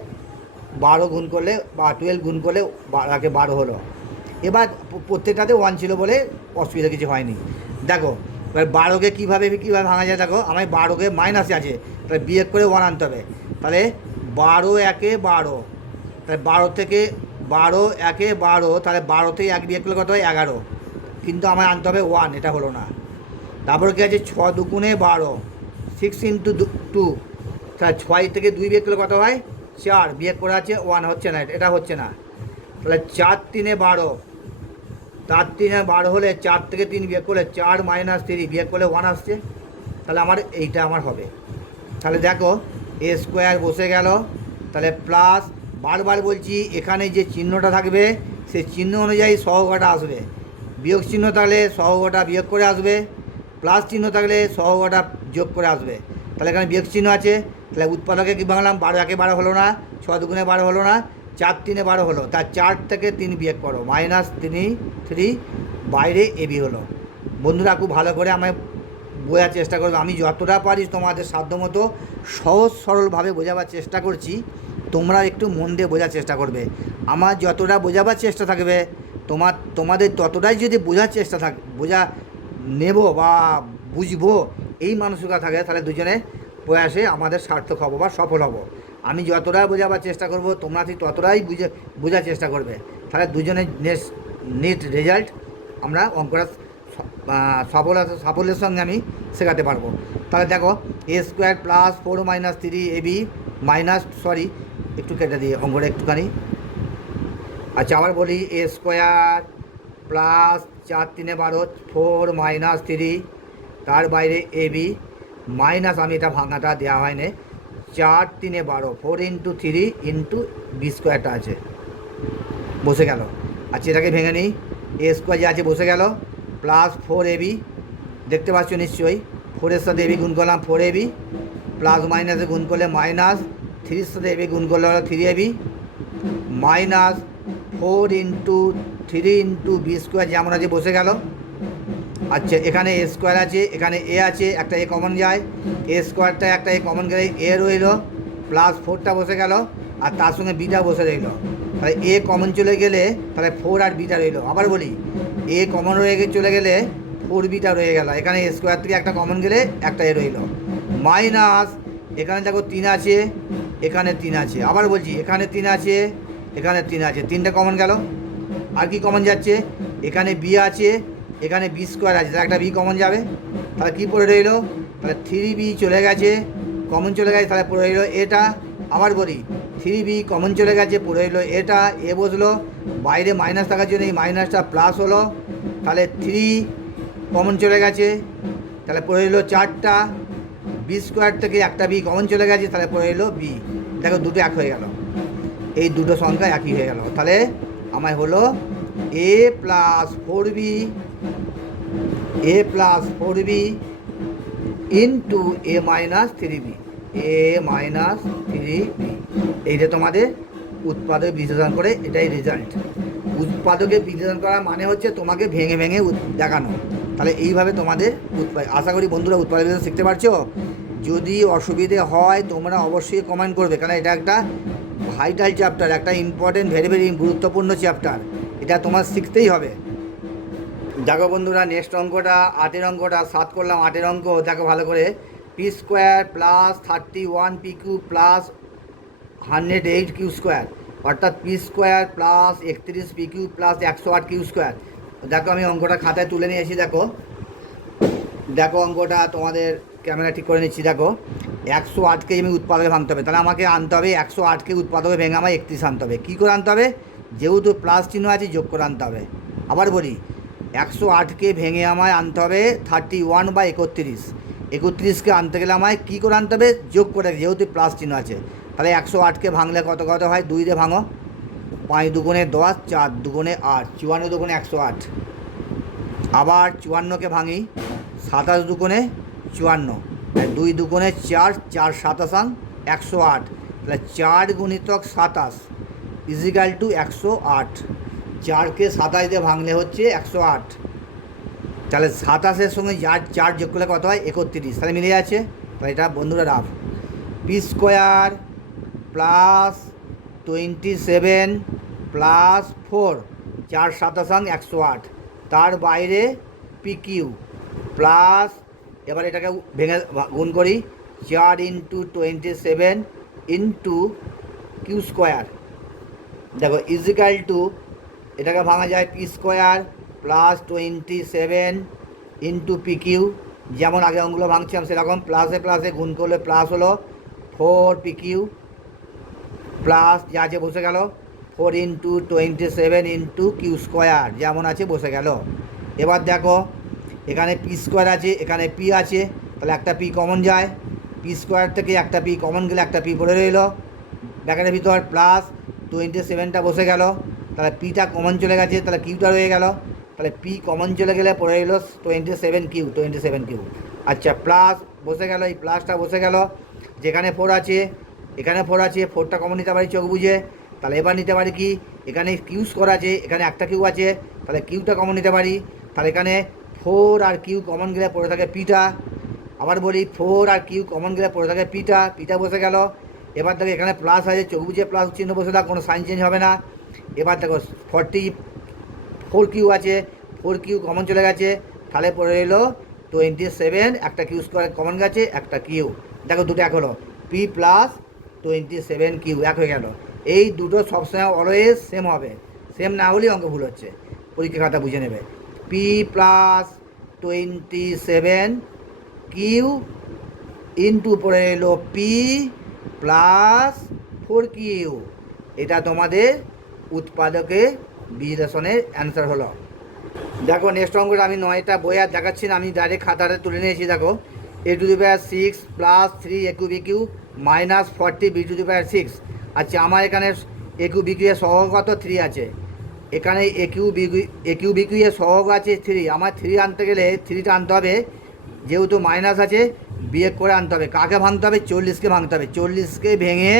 12 গুণ করলে বা 12 গুণ করলে 12 হলো। এবার প্রত্যেকটাতে 1 ছিল বলে অসুবিধা কিছু হয়নি। দেখো এবার 12কে কীভাবে ভাঙা যায়, দেখো আমার 12কে মাইনাসে আছে, তাহলে বিয়োগ করে 1 আনতে হবে। তাহলে 12 একে 12, তাহলে 12 থেকে 12 একে 12, তাহলে 12 থেকে 1 বিয়োগ করলে কত হয় 11, কিন্তু আমার আনতে হবে 1, এটা হলো না। তারপর কি আছে 6 দুগুণে 12, 6 × 2, তাহলে 6 থেকে 2 বিয়োগ করলে কত হয় 4, বিয়োগ করে আছে 1, হচ্ছে না, এটা হচ্ছে না। তাহলে 4 × 3 = 12, 4 × 3 = 12 হলে 4 থেকে 3 বিয়োগ করলে 4 - 3 বিয়োগ করলে 1 আসছে, তাহলে আমার এইটা আমার হবে। তাহলে দেখো এ স্কোয়ার বসে গেল, তাহলে প্লাস, বারবার বলছি এখানে যে চিহ্নটা থাকবে সেই চিহ্ন অনুযায়ী সহগটা আসবে, বিয়োগ চিহ্ন থাকলে সহগটা বিয়োগ করে আসবে, প্লাস চিহ্ন থাকলে সহগটা যোগ করে আসবে। তাহলে এখানে বিয়োগ চিহ্ন আছে, তাহলে উৎপাদকে কী ভাঙলাম, 12 একে 12 হলো না, 6 দুগুণে 12 হলো না, 4 × 3 = 12 হলো, তার 4 থেকে 3 বিয়োগ করো, -3 বাইরে এবি হলো। বন্ধুরা খুব ভালো করে আমায় বোঝার চেষ্টা করবে, আমি যতটা পারি তোমাদের সাধ্যমতো সহজ সরলভাবে বোঝাবার চেষ্টা করছি, তোমরা একটু মন দিয়ে বোঝার চেষ্টা করবে। আমার যতটা বোঝাবার চেষ্টা থাকবে তোমাদের ততটাই যদি বোঝা নেব বা বুঝবো এই মানসিকতা থাকে, তাহলে দুজনে প্রয়াসে আমাদের সার্থক হব বা সফল হব। আমি যতটা বোঝাবার চেষ্টা করব তোমরা ঠিক ততটাই বোঝার চেষ্টা করবে, তাহলে দুজনের নেট রেজাল্ট আমরা অঙ্কটা সাফল্যের সঙ্গে আমি শেখাতে পারবো। তাহলে দেখো a² + 4 - 3ab একটু কেটে দিয়ে অঙ্কটা একটুখানি। আচ্ছা আবার বলি, a² + 4 × 3 = 12, 4 - 3, তার বাইরে ab মাইনাস, আমি এটা ভাঙাটা দেওয়া হয়নি, 4 × 3 = 12, 4 × 3 × b² আছে, বসে গেল। আচ্ছা এটাকে ভেঙে নিই, a² যে আছে বসে গেল, প্লাস 4ab, দেখতে পাচ্ছ নিশ্চয়ই, 4-এর সাথে ab গুণ করলাম 4ab, প্লাস মাইনাসে গুণ করলে মাইনাস, 3-এর সাথে ab গুণ করলে হলো 3ab, মাইনাস 4 × 3 × b² যেমন আছে বসে গেল। আচ্ছা এখানে a² আছে, এখানে a আছে, একটা a কমন যায়, a² একটা a কমন গেলে a রইল, প্লাস 4টা বসে গেল, আর তার সঙ্গে বিটা বসে রইল, তাহলে a কমন চলে গেলে তাহলে 4 আর বিটা রইল। আবার বলি, a কমন চলে গেলে 4 বিটা রয়ে গেল, এখানে a² থেকে একটা কমন গেলে একটা a রইল, মাইনাস এখানে দেখো 3 আছে, এখানে 3 আছে, আবার বলছি এখানে 3 আছে, এখানে 3 আছে, 3টে কমন গেল, আর কি কমন যাচ্ছে, এখানে b আছে, এখানে b² আছে, তাহলে একটা b কমন যাবে, তাহলে কী পড়ে রইল, তাহলে 3b চলে গেছে, কমন চলে গেছে, তাহলে পড়ে রইল এটা। আবার বলি 3b কমন চলে গেছে, পড়ে রইল এটা, এ বসলো, বাইরে মাইনাস থাকার জন্য এই মাইনাসটা প্লাস হলো, তাহলে 3 কমন চলে গেছে, তাহলে পড়ে রইল 4টা, b² থেকে একটা b কমন চলে গেছে, তাহলে পড়ে রইল b। দেখো দুটো এক হয়ে গেল, এই দুটো সংখ্যা একই হয়ে গেল, তাহলে আমায় হলো a + 4b into a - 3b, এইটা তোমাদের উৎপাদক বিশ্লেষণ করে, এটাই রেজাল্ট। উৎপাদকে বিশ্লেষণ করা মানে হচ্ছে তোমাকে ভেঙে ভেঙে দেখানো। তাহলে এইভাবে তোমাদের আশা করি বন্ধুরা উৎপাদক বিশ্লেষণ শিখতে পারছো। যদি অসুবিধে হয় তোমরা অবশ্যই কমেন্ট করবে, কারণ এটা একটা ভাইটাল চ্যাপ্টার, একটা ইম্পর্টেন্ট ভেরি ভেরি গুরুত্বপূর্ণ চ্যাপ্টার, এটা তোমার শিখতেই হবে। দেখো বন্ধুরা নেক্সট অঙ্কটা 8-এর অঙ্কটা 7 করলাম, 8-এর অঙ্ক দেখো ভালো করে, p² + 31pq + 108q², অর্থাৎ p² + 31pq + 108q²। দেখো আমি অঙ্কটা খাতায় তুলে নিয়েছি, দেখো অঙ্কটা তোমাদের ক্যামেরা ঠিক করে নিচ্ছি। দেখো 108কে আমি উৎপাদকে ভাঙতে হবে, তাহলে আমাকে আনতে হবে 108কে উৎপাদকে ভেঙে আমার 31 আনতে হবে। কী করে আনতে হবে, যেহেতু প্লাস চিহ্ন আছে যোগ করে আনতে হবে। আবার বলি 108কে ভেঙে আমায় আনতে হবে 31 বা 31, 31কে আনতে গেলে আমায় কী করে আনতে হবে, যোগ করে, যেহেতু প্লাস চিহ্ন আছে। তাহলে 108কে ভাঙলে কত হয়, 2 দিয়ে ভাঙো, 5 দুগুণে 10, 4 দুগুণে 8, 54 দুগুণে 108। আবার 54কে ভাঙি, 27 দুগুণে 54, 2 দুগুণে 4, 4 × 27 108, তাহলে 4 × 27 = 108। 4কে 27 দিয়ে ভাঙলে হচ্ছে 108, তাহলে 27-এর সঙ্গে 4 যোগ করলে কত হয়? 31। তাহলে মিলে যাচ্ছে। তাহলে এটা বন্ধুরা rough. P square plus 27 plus 4, 4 7 108, তার বাইরে পি কিউ প্লাস, এবার এটাকে ভেঙে গুণ করি, 4 ইন্টু 27 ইন্টু কিউ স্কোয়ার, দেখো ইজিক্যাল টু, এটাকে ভাঙা যায় P square plus 27 into P Q, যেমন আগে অঙ্কগুলো ভাঙছিলাম সেরকম, প্লাসে প্লাসে গুণ করলে প্লাস হলো 4 পি কিউ প্লাস যা আছে বসে গেল 4 ইন্টু 27 ইন্টু কিউ স্কোয়ার, যেমন আছে বসে গেল। এবার দেখো এখানে পি স্কোয়ার আছে, এখানে পি আছে, তাহলে একটা পি কমন যায়, পি স্কোয়ার থেকে একটা পি কমন গেলে একটা পি পড়ে রইল ব্র্যাকেটের ভিতর, প্লাস 27টা বসে গেল, তাহলে পিটা কমন চলে গেছে, তাহলে কিউটা রয়ে গেল, তাহলে পি কমন চলে গেলে পড়ে রইল 27 কিউ। আচ্ছা, প্লাস বসে গেল, এই প্লাসটা বসে গেল, যেখানে 4 আছে এখানে 4 আছে, 4টা কমন নিতে পারি চোখ বুঝে, তাহলে এবার নিতে পারি কি, এখানে কিউ স্কোয়ার আছে, এখানে একটা কিউ আছে, তাহলে কিউটা কমন নিতে পারি, তাহলে এখানে 4 আর কিউ কমন গেলে পড়ে থাকে পিটা, আবার বলি 4 আর কিউ কমন গেলে পড়ে থাকে পিটা, পিটা বসে গেল। এবার দেখো এখানে প্লাস আছে, চোখ বুঝে প্লাস চিহ্ন বসে থাক, কোনো সাইন চেঞ্জ হবে না। এবার দেখো 44 কিউ আছে, 4 কিউ কমন চলে গেছে, তাহলে পড়ে এলো 27, একটা কিউ স্কোয়ার কমন গেছে, একটা কিউ, দেখো দুটো এক হলো, পি প্লাস 27 কিউ এক হয়ে গেল। এই দুটো সবসময় অলওয়েজ সেম হবে, সেম না হলেই অঙ্ক ভুল হচ্ছে, পরীক্ষা খাতা বুঝে নেবে। পি প্লাস 27 কিউ ইন্টু পড়ে এলো পি প্লাস 4 কিউ, এটা তোমাদের উৎপাদকে বিশ্লেষণের অ্যান্সার হলো। দেখো নেক্সট অঙ্কটা আমি 9টা বই আর দেখাচ্ছি না, আমি ডাইরেক্ট খাতাটা তুলে নিয়েছি। দেখো a⁻6 plus 3 a Q B Q minus 40 b⁻6। আচ্ছা, আমার এখানে a কিউ বি কিউ এর সহগ কত? 3 আছে, এখানে এ কিউ বি কিউ এর সহগ আছে 3, আমার 3 আনতে গেলে 3টা আনতে হবে, যেহেতু মাইনাস আছে বিয়োগ করে আনতে হবে। কাকে ভাঙতে হবে? 40কে ভাঙতে হবে, 40কে ভেঙে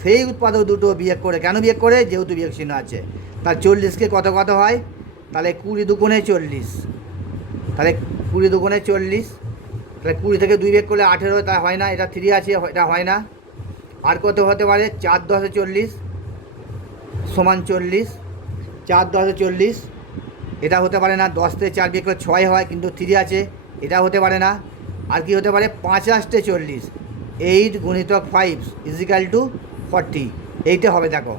সেই উৎপাদক দুটো বিয়োগ করে, কেন বিয়োগ করে? যেহেতু বিয়োগ চিহ্ন আছে। তার 40কে কত কত হয়? তাহলে 20 দুগুণে 40, তাহলে 20 দুগুণে 40, তাহলে 20 থেকে 2 বিয়োগ করলে 18, তা হয় না, এটা 3 আছে, এটা হয় না। আর কত হতে পারে? 4 10 40 সমান 40, 4 10 40, এটা হতে পারে না। 10 থেকে 4 বিয়োগ করলে 6 হয়, কিন্তু 3 আছে, এটা হতে পারে না। আর কি হতে পারে? 5 8 40, 8 গুণিতক 5 ইজিক্যাল টু 40, এইটা হবে। দেখো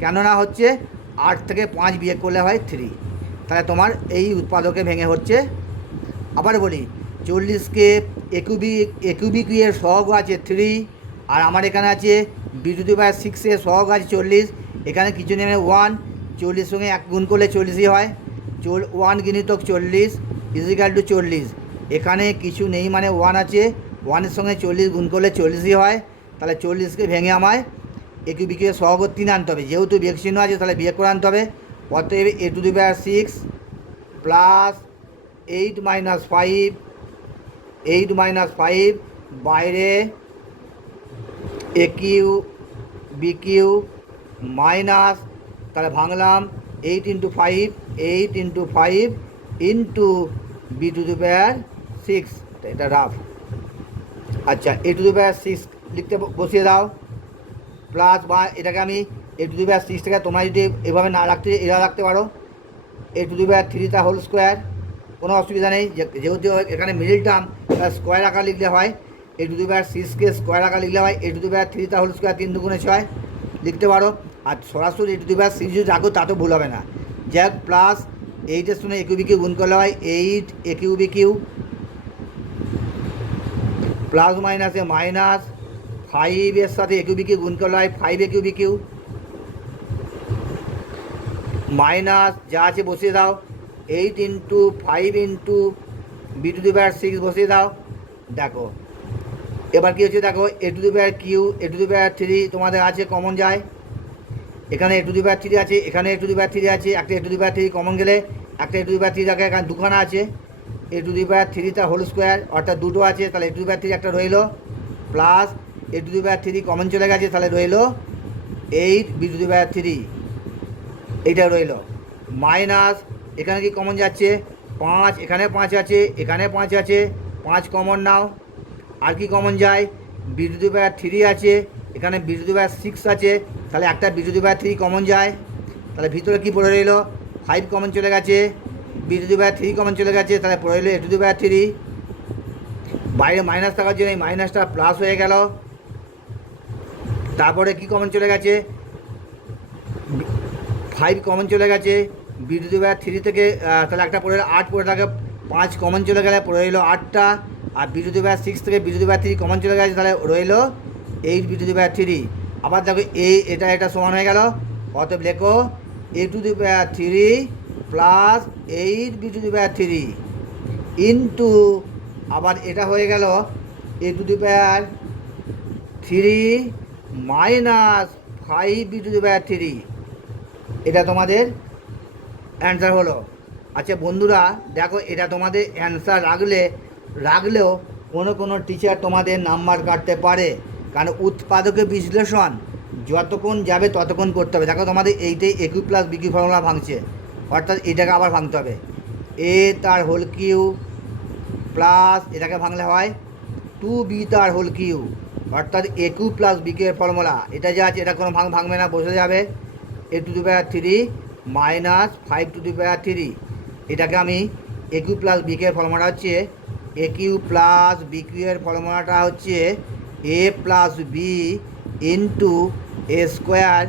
কেন না হচ্ছে, 8 থেকে 5 বিয়োগ করলে হয় 3, তাহলে তোমার এই উৎপাদকে ভেঙে হচ্ছে। আবার বলি, 40কে এ কিউ বি কিউ এর সহগ আছে 3, আর আমার এখানে আছে b⁻6 এর সহগ আছে 40, এখানে কিছু নেমে 1, 40 সঙ্গে 1 গুণ করলে 40ই হয়, 1 গুণিতক 40 ইজিক্যাল টু 40, এখানে কিছু নেই মানে 1 আছে, 1-এর সঙ্গে 40 গুণ করলে 40ই হয়, তাহলে 40কে ভেঙে আমায় এ কিউ বি কিউ এর সহগ 3 আনতে হবে, যেহেতু বিয়োগ চিহ্ন আছে তাহলে বিয়োগ করে আনতে হবে। অতএব a⁻6 প্লাস 8 মাইনাস 5 বাইরে এ কিউ বি কিউ মাইনাস, তাহলে ভাঙলাম 8 ইন্টু 5 ইন্টু b⁻6, এটা রাফ। আচ্ছা, a⁻6 লিখতে বসিয়ে দাও, প্লাস, বা এটাকে আমি a⁻6টাকে তোমরা যদি এভাবে না রাখতে এরা রাখতে পারো, a⁻3 হোল স্কোয়ার, কোনো অসুবিধা নেই, যেহেতু এখানে মিডিল টার্ম স্কোয়ার আকার লিখলে হয়, a⁻6কে স্কোয়ার আকার লিখলে হয় a⁻3 হোল স্কোয়ার, 3 দুগুণে 6 লিখতে পারো। আর সরাসরি a⁻6 যদি রাখো তা তো ভুল হবে না। যাক, প্লাস 8-এর সঙ্গে এ কিউ বি কিউ গুণ করলে হয় 8 এ কিউ বি কিউ, প্লাস মাইনাসে মাইনাস 5-এর সাথে এ কিউ বি কিউ গুণ করলে হয় 5 এ কিউ বি কিউ, মাইনাস যা আছে বসিয়ে দাও, 8 ইন্টু 5 ইন্টু b⁻6 বসিয়ে দাও। দেখো এবার কী হচ্ছে, দেখো a⁻3 তোমাদের আছে, কমন যায়, এখানে a⁻3 আছে, এখানে a⁻3 আছে, একটা a⁻3 কমন গেলে একটা a⁻3 থাকে, এখানে দুখানা আছে, a⁻3 হোল স্কোয়ার, অর্থাৎ দুটো আছে, তাহলে a⁻3 একটা রইল, প্লাস a⁻3 কমন চলে গেছে, তাহলে রইল 8 b⁻3, এইটা রইল, মাইনাস এখানে কি কমন যাচ্ছে, 5 এখানে 5 আছে, এখানে 5 আছে, 5 কমন নাও। আর কি কমন যায়? b^3 আছে, এখানে b^6 আছে, তাহলে একটা b^3 কমন যায়। তাহলে ভিতরে কি পড়ে রইল? 5 কমন চলে গেছে, b^3 কমন চলে গেছে, তাহলে পড়ে রইল a^3। বাইরে মাইনাস থাকার জন্য এই মাইনাসটা প্লাস হয়ে গেল। তারপরে কি কমন চলে গেছে? 5 কমন চলে গেছে, b^3 থেকে তাহলে একটা পড়ে 8 পড়ে থাকে, 5 কমন চলে গেলে পড়ে রইল 8টা। আর b^6 থেকে b^3 কমন চলে গেছে, তাহলে রইল 8b^3। আবার দেখো এটা সমান হয়ে গেল। অতএব লেখো a^3 প্লাস 8b^3 ইন্টু, আবার এটা হয়ে গেল a^3 মাইনাস 5b^3। এটা তোমাদের অ্যান্সার হলো। আচ্ছা বন্ধুরা দেখো, এটা তোমাদের অ্যান্সার রাখলেও কোনো টিচার তোমাদের নাম্বার কাটতে পারে, কারণ উৎপাদকের বিশ্লেষণ যতক্ষণ যাবে ততক্ষণ করতে হবে। দেখো তোমাদের এইটাই a Q plus b Q formula ভাঙছে, অর্থাৎ এটাকে আবার ভাঙতে হবে। a তার হোল কিউ প্লাস এটাকে ভাঙলে হয় 2b তার হোল কিউ, অর্থাৎ a Q plus b Q এর ফর্মুলা। এটা যা আছে এটা কোনো ভাঙবে না, বসে যাবে a^3 মাইনাস 5^3। এটাকে আমি a Q plus b Q এর ফর্মুলা হচ্ছে a Q plus b Q এর ফর্মুলাটা হচ্ছে a plus b into a square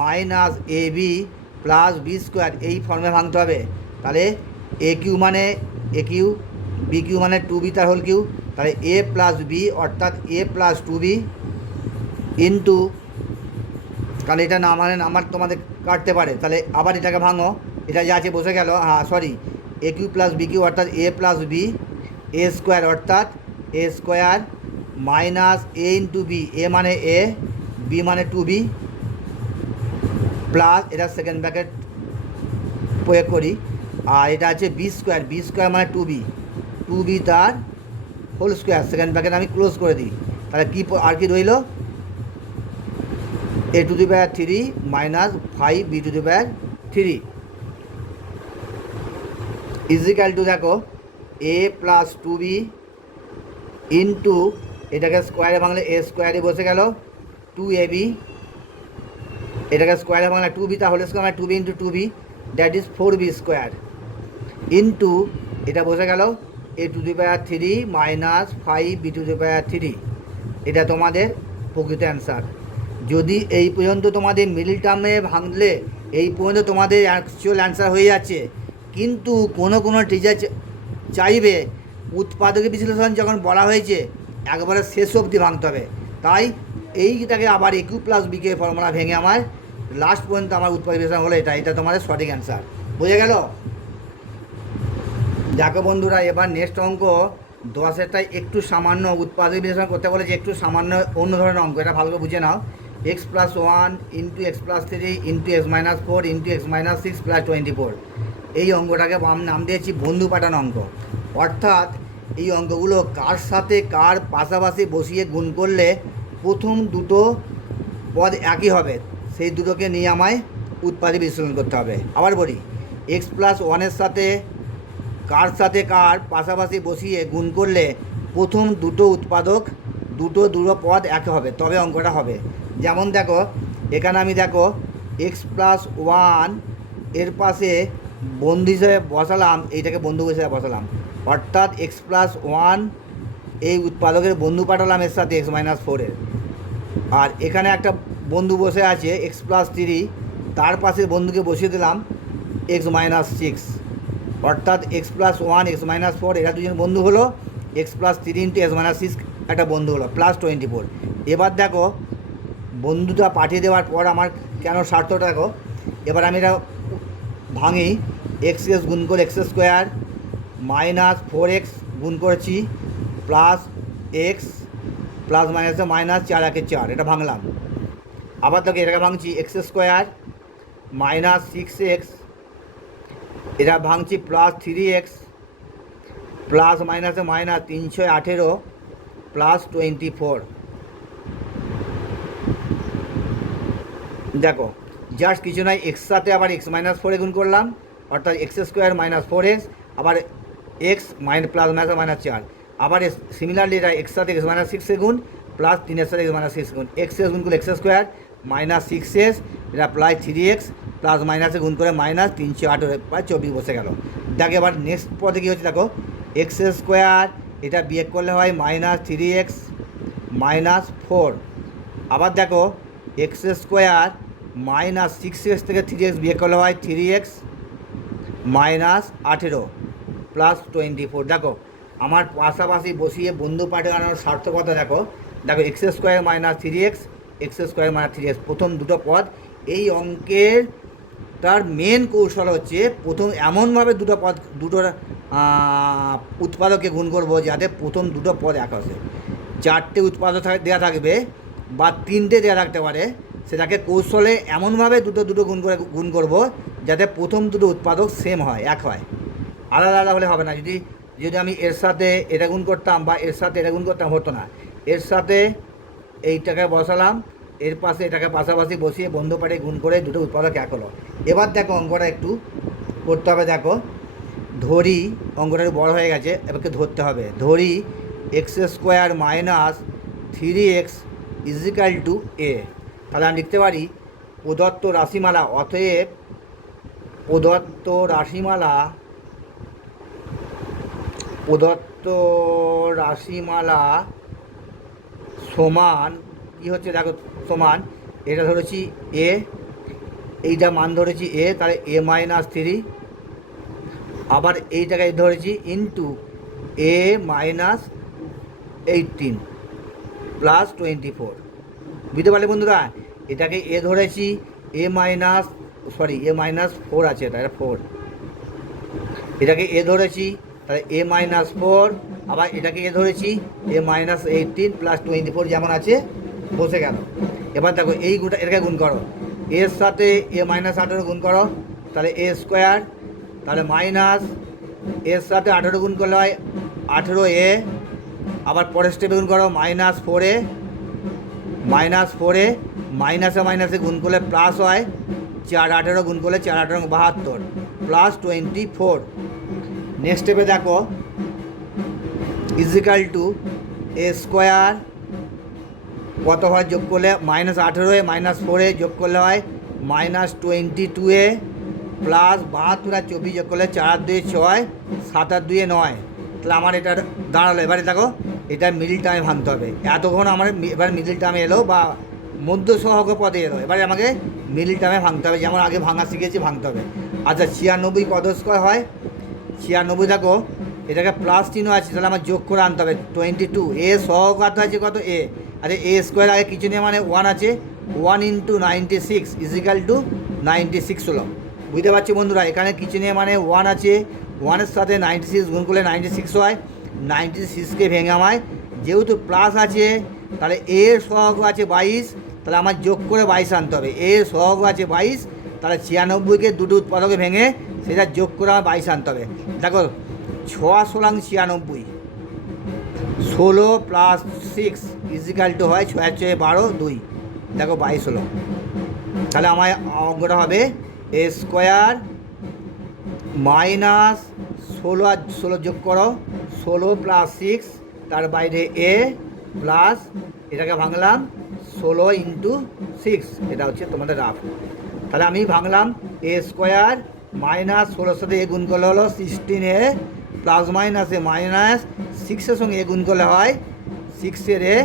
minus ab plus b square. এই ফর্মে ভাঙতে হবে। তাহলে a কিউ মানে a কিউ, b কিউ মানে 2b তার হোল কিউ, তাহলে a প্লাস b অর্থাৎ a প্লাস 2b ইন্টু, কারণ এটা না মানে নাম্বার তোমাদের কাটতে পারে, তাহলে আবার এটাকে ভাঙো। এটা যা আছে বসে গেল। Sorry, a Q plus b Q অর্থাৎ a plus b, a square অর্থাৎ a square minus a into b, a মানে a, b মানে 2b প্লাস এটা সেকেন্ড ব্র্যাকেট প্রয়োগ করি। আর এটা আছে b স্কোয়ার মানে 2b তার হোল স্কোয়ার, সেকেন্ড ব্র্যাকেট আমি ক্লোজ করে দিই। তাহলে কি আর কি রইল? a^3 minus 5b^3 is equal to দেখো a প্লাস 2b ইন্টু, এটাকে স্কোয়ারে ভাঙলে a স্কোয়ারে বসে গেল 2ab, এটাকে স্কোয়ারে ভাঙলে 2b তা হোল স্কোয়ার মানে 2b into 2b, that is 4b square into, এটা বসে গেল a^3 মাইনাস 5b^3। এটা তোমাদের প্রকৃত অ্যান্সার। যদি এই পর্যন্ত তোমাদের মিডল টার্মে ভাঙলে এই পর্যন্ত তোমাদের অ্যাকচুয়াল অ্যান্সার হয়ে যাচ্ছে, কিন্তু কোনো টিচার চাইবে উৎপাদকের বিশ্লেষণ যখন বলা হয়েছে একবারে শেষ অবধি ভাঙতে হবে। তাই এইটাকে আবার a Q plus b Q formula ভেঙে আমার লাস্ট পর্যন্ত আমার উৎপাদক বিশ্লেষণ হলো এটা তোমাদের সঠিক অ্যান্সার। বোঝা গেল? দেখো বন্ধুরা, এবার নেক্সট অঙ্ক 10-এরটাই একটু সামান্য উৎপাদক বিশ্লেষণ করতে বলেছে, একটু সামান্য অন্য ধরনের অঙ্ক। এটা ভালো করে বুঝে নাও। x plus 1 into x plus 3 into x minus 4 into x minus 6 plus 24। এই অঙ্কটাকে নাম দিয়েছি বন্ধু পাঠানো অঙ্ক। অর্থাৎ এই অঙ্কগুলো কার সাথে কার পাশাপাশি বসিয়ে গুণ করলে প্রথম দুটো পদ একই হবে, সেই দুটোকে নিয়ে আমায় উৎপাদক বিশ্লেষণ করতে হবে। আবার বলি, এক্স প্লাস 1-এর সাথে কার সাথে কার পাশাপাশি বসিয়ে গুণ করলে প্রথম দুটো উৎপাদক দুটো পদ এক হবে, তবে অঙ্কটা হবে। যেমন দেখো এখানে আমি দেখো এক্স প্লাস 1 এর পাশে বন্ধু হিসেবে বসালাম, এইটাকে বন্ধু হিসেবে বসালাম, অর্থাৎ এক্স প্লাস 1 এই উৎপাদকের বন্ধু পাঠালাম এর সাথে এক্স মাইনাস 4-এর। আর এখানে একটা বন্ধু বসে আছে এক্স প্লাস 3, তার পাশে বন্ধুকে বসিয়ে দিলাম এক্স মাইনাস 6, অর্থাৎ এক্স প্লাস 1 এক্স মাইনাস 4 এরা দুজন বন্ধু হলো, x plus 3 into x minus 6 একটা বন্ধু হলো, প্লাস 24। এবার দেখো বন্ধুটা পাঠিয়ে দেওয়ার পর আমার কেন স্বার্থটা দেখো। এবার আমি এটা ভাঙি, এক্স গুণ করে এক্স স্কোয়ার মাইনাস 4x গুণ করেছি প্লাস এক্স প্লাস মাইনাসে মাইনাস 4×4, এটা ভাঙলাম। আবার দেখো এটাকে ভাঙছি এক্স স্কোয়ার মাইনাস 6x, এটা ভাঙছি প্লাস 3x প্লাস মাইনাসে মাইনাস 3×18 প্লাস 24। দেখো জাস্ট কিছু নয়, এক্স সাথে আবার এক্স মাইনাস 4 গুণ করলাম, অর্থাৎ এক্স স্কোয়ার মাইনাস 4x, আবার এক্স প্লাস মাইনাস 4। আবার সিমিলারলি এটা এক্স সাথে এক্স মাইনাস 6 গুণ প্লাস 3 সাথে এক্স মাইনাস 6 গুণ এক্স গুণ করলে এক্স স্কোয়ার মাইনাস 6s এটা প্লাস 3x প্লাস মাইনাসে গুণ করে মাইনাস 308 প্রায় 24 বসে গেল। দেখো এবার নেক্সট পদে কী হচ্ছে দেখো এক্স স্কোয়ার এটা বিয়োগ করলে হয় মাইনাস 3x মাইনাস 4। আবার দেখো এক্স স্কোয়ার মাইনাস 6x থেকে 3x বিয়োগ করলে হয় 3x মাইনাস 18 প্লাস 24। দেখো আমার পাশাপাশি বসিয়ে বন্ধু পাঠানোর সার্থকতা দেখো দেখো x square minus 3x x square minus 3x প্রথম দুটো পদ। এই অঙ্কের তার মেন কৌশল হচ্ছে প্রথম এমনভাবে দুটোর উৎপাদককে গুণ করবো যাতে প্রথম দুটো পদ এক আসে। 4টে উৎপাদক দেওয়া থাকবে বা 3টে দেওয়া থাকতে পারে, সেটাকে কৌশলে এমনভাবে দুটো গুণ করব যাতে প্রথম দুটো উৎপাদক সেম হয়, এক হয়, আলাদা আলাদা হলে হবে না। যদি আমি এর সাথে এটা গুণ করতাম বা এর সাথে এটা গুণ করতাম হতো না। এর সাথে এইটাকে বসালাম, এর পাশে এটাকে পাশাপাশি বসিয়ে বন্ধ পাড়ে গুণ করে দুটো উৎপাদক এক হলো। এবার দেখো অঙ্কটা একটু করতে হবে। দেখো ধরি অঙ্কটা একটু বড় হয়ে গেছে, এবারকে ধরতে হবে। ধরি X square minus 3x equal to A. তাহলে আমি লিখতে পারি প্রদত্ত রাশিমালা, অতএব প্রদত্ত রাশিমালা সমান কী হচ্ছে দেখো সমান এটা ধরেছি এ, এইটা মান ধরেছি এ, তাহলে a মাইনাস 3, আবার এইটাকে ধরেছি ইন্টু a মাইনাস 18 প্লাস 24। বুঝতে পারলে বন্ধুরা? এটাকে এ ধরেছি এ মাইনাস 4 আছে, এটা 4, এটাকে এ ধরেছি তাহলে এ মাইনাস 4, আবার এটাকে এ ধরেছি এ মাইনাস 18 প্লাস 24 যেমন আছে বসে গেল। এবার দেখো এই গুণটা এটাকে গুণ করো, এর সাথে এ মাইনাস 18 গুণ করো তাহলে এ স্কোয়ার, তাহলে মাইনাস এর সাথে 18 গুণ করলে হয় 18a, আবার পরের স্টেপে গুণ করো মাইনাস 4a, মাইনাসে মাইনাসে গুণ করলে প্লাস হয় 4 18 গুণ করলে 4 18 72 প্লাস 24। নেক্সট স্টেপে দেখো ইজিক্যাল টু এ স্কোয়ার কত হয় যোগ করলে মাইনাস 18 মাইনাস 4 যোগ করলে হয় মাইনাস 22a প্লাস 72 আর 24 যোগ করলে 4 2 6 7 আর 2 9। তাহলে আমার এটা দাঁড়ালো। এবারে দেখো এটা মিডিল টার্মে ভাঙতে হবে। এতক্ষণ আমার এবার মিডিল টার্মে এলো বা মধ্য সহগ পদে এলো, এবারে আমাকে মিডিল টার্মে ভাঙতে হবে, যেমন আগে ভাঙা শিখেছি ভাঙতে হবে। আচ্ছা 96 কত স্কোয়ার হয়? 96 দেখো এটাকে প্লাস চিহ্ন আছে, তাহলে আমার যোগ করে আনতে হবে 22। এ সহঘাত আছে কত এ, আরে এ স্কোয়ার আগে কিছু নেই মানে 1 আছে, 1 ইন্টু 96 ইজিক্যাল টু 96 হলো। বুঝতে পারছি বন্ধুরা? এখানে কিছু নেই মানে 1 আছে, 1-এর সাথে 96 গুণ করলে 96 হয়। 96কে ভেঙে আমায় যেহেতু প্লাস আছে তাহলে এর সহগ আছে 22, তাহলে আমার যোগ করে 22 আনতে হবে। এর সহগ আছে 22, তাহলে 96কে দুটো উৎপাদকে ভেঙে সেটা যোগ করে আমার 22 আনতে হবে। দেখো 6 16 96, 16 প্লাস 6 ইজিক্যাল টু হয় 6 6 12 2, দেখো 22 হলো। তাহলে আমার অঙ্কটা হবে এ স্কোয়ার মাইনাস 16 আর 16 যোগ করো 16 প্লাস 6, তার বাইরে এ প্লাস এটাকে ভাঙলাম 16 ইন্টু 6, এটা হচ্ছে তোমাদের রাফ। তাহলে আমি ভাঙলাম এ স্কোয়ার মাইনাস 16-এর সাথে এ গুণ করলে হলো 16a প্লাস মাইনাসে মাইনাস 6-এর সঙ্গে এ গুণ করলে হয় 6 এ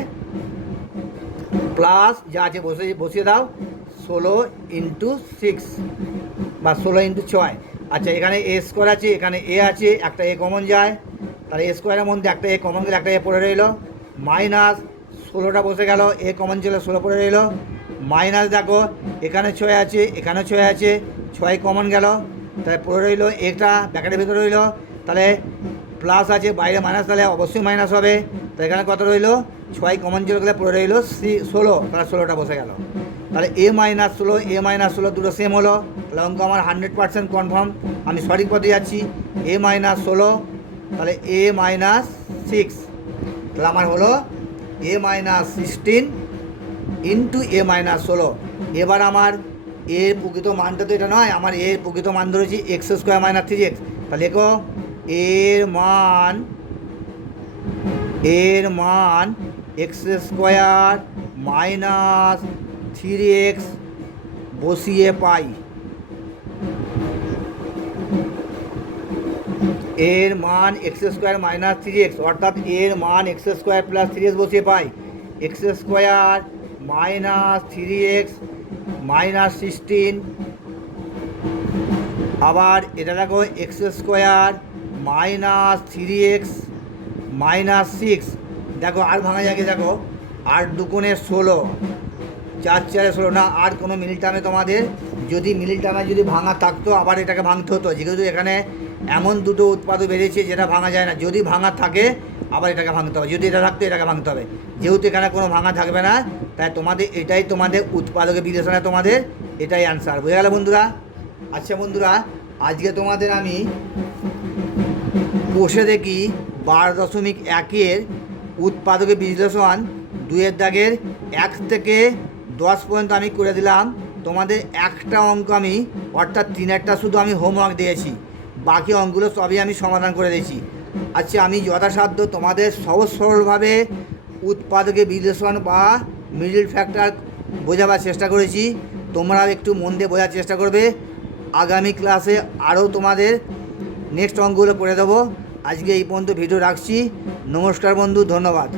প্লাস যা আছে বসিয়ে দাও 16 ইন্টু 6 বা 16 ইন্টু 6। আচ্ছা এখানে এ স্কোয়ার আছে, এখানে এ আছে, একটা এ কমন যায়, তাহলে এ স্কোয়ারের মধ্যে একটা এ কমন গেলে একটা এ পড়ে রইল, মাইনাস 16টা বসে গেল, এ কমন ছিল 16 পড়ে রইল, মাইনাস দেখো এখানে 6 আছে, এখানে 6 আছে, 6 কমন গেল, তাহলে পড়ে রইল এটা ব্যাকেটের ভিতরে রইল, তাহলে প্লাস আছে বাইরে মাইনাস, তাহলে অবশ্যই মাইনাস হবে। তাহলে এখানে কত রইল 6 কমন ছিল গেলে পড়ে রইল 16, তাহলে 16টা বসে গেল। তাহলে এ মাইনাস 16 দুটো সেম হলো, তাহলে অঙ্ক আমার 100% কনফার্ম, আমি সঠিক পথে যাচ্ছি। এ মাইনাস 16 তাহলে এ মাইনাস 6, তাহলে আমার হলো এ মাইনাস 16 ইন্টু এ মাইনাস 16। এবার আমার এর প্রকৃত মানটা তো এটা নয়, আমার এর প্রকৃত মান ধরেছি এক্স স্কোয়ার মাইনাস 3x, তাহলে লেখো এর মান এক্স স্কোয়ার মাইনাস 3x বসিয়ে পাই। এর মান এক্স স্কোয়ার মাইনাস 3x, অর্থাৎ এর মান এক্স স্কোয়ার প্লাস 3x বসিয়ে পাই। X square minus 3x minus 16, আবার এটা দেখো x square minus 3x minus 6, দেখো আর ভাঙা যাকে, দেখো 8 দুগুণে 16, 4 4 16, না আর কোনো মিল টার্মে তোমাদের যদি মিল টার্মে যদি ভাঙা থাকতো আবার এটাকে ভাঙতে হতো, যেহেতু এখানে এমন দুটো উৎপাদক বেরিয়েছে যেটা ভাঙা যায় না, যদি ভাঙা থাকে আবার এটাকে ভাঙতে হবে, যদি এটা থাকতো এটাকে ভাঙতে হবে, যেহেতু এখানে কোনো ভাঙা থাকবে না তাই তোমাদের এটাই তোমাদের উৎপাদকের বিশ্লেষণে তোমাদের এটাই অ্যান্সার। বুঝে গেল বন্ধুরা? আচ্ছা বন্ধুরা, আজকে তোমাদের আমি বসে দেখি 12.1-এর উৎপাদকের বিশ্লেষণ 2-এর দাগের 1 থেকে 10 পর্যন্ত আমি করে দিলাম। তোমাদের একটা অঙ্ক আমি অর্থাৎ 3-একটা শুধু আমি হোমওয়ার্ক দিয়েছি, বাকি অঙ্কগুলো সবই আমি সমাধান করে দিয়েছি। আচ্ছা, আমি যথাসাধ্য তোমাদের সহজ সরলভাবে উৎপাদকের বিশ্লেষণ বা মিডল ফ্যাক্টর বোঝাবার চেষ্টা করেছি, তোমরাও একটু মন দিয়ে বোঝার চেষ্টা করবে। আগামী ক্লাসে আরও তোমাদের নেক্সট অঙ্কগুলো করে দেবো। আজকে এই পর্যন্ত ভিডিও রাখছি। নমস্কার বন্ধু, ধন্যবাদ।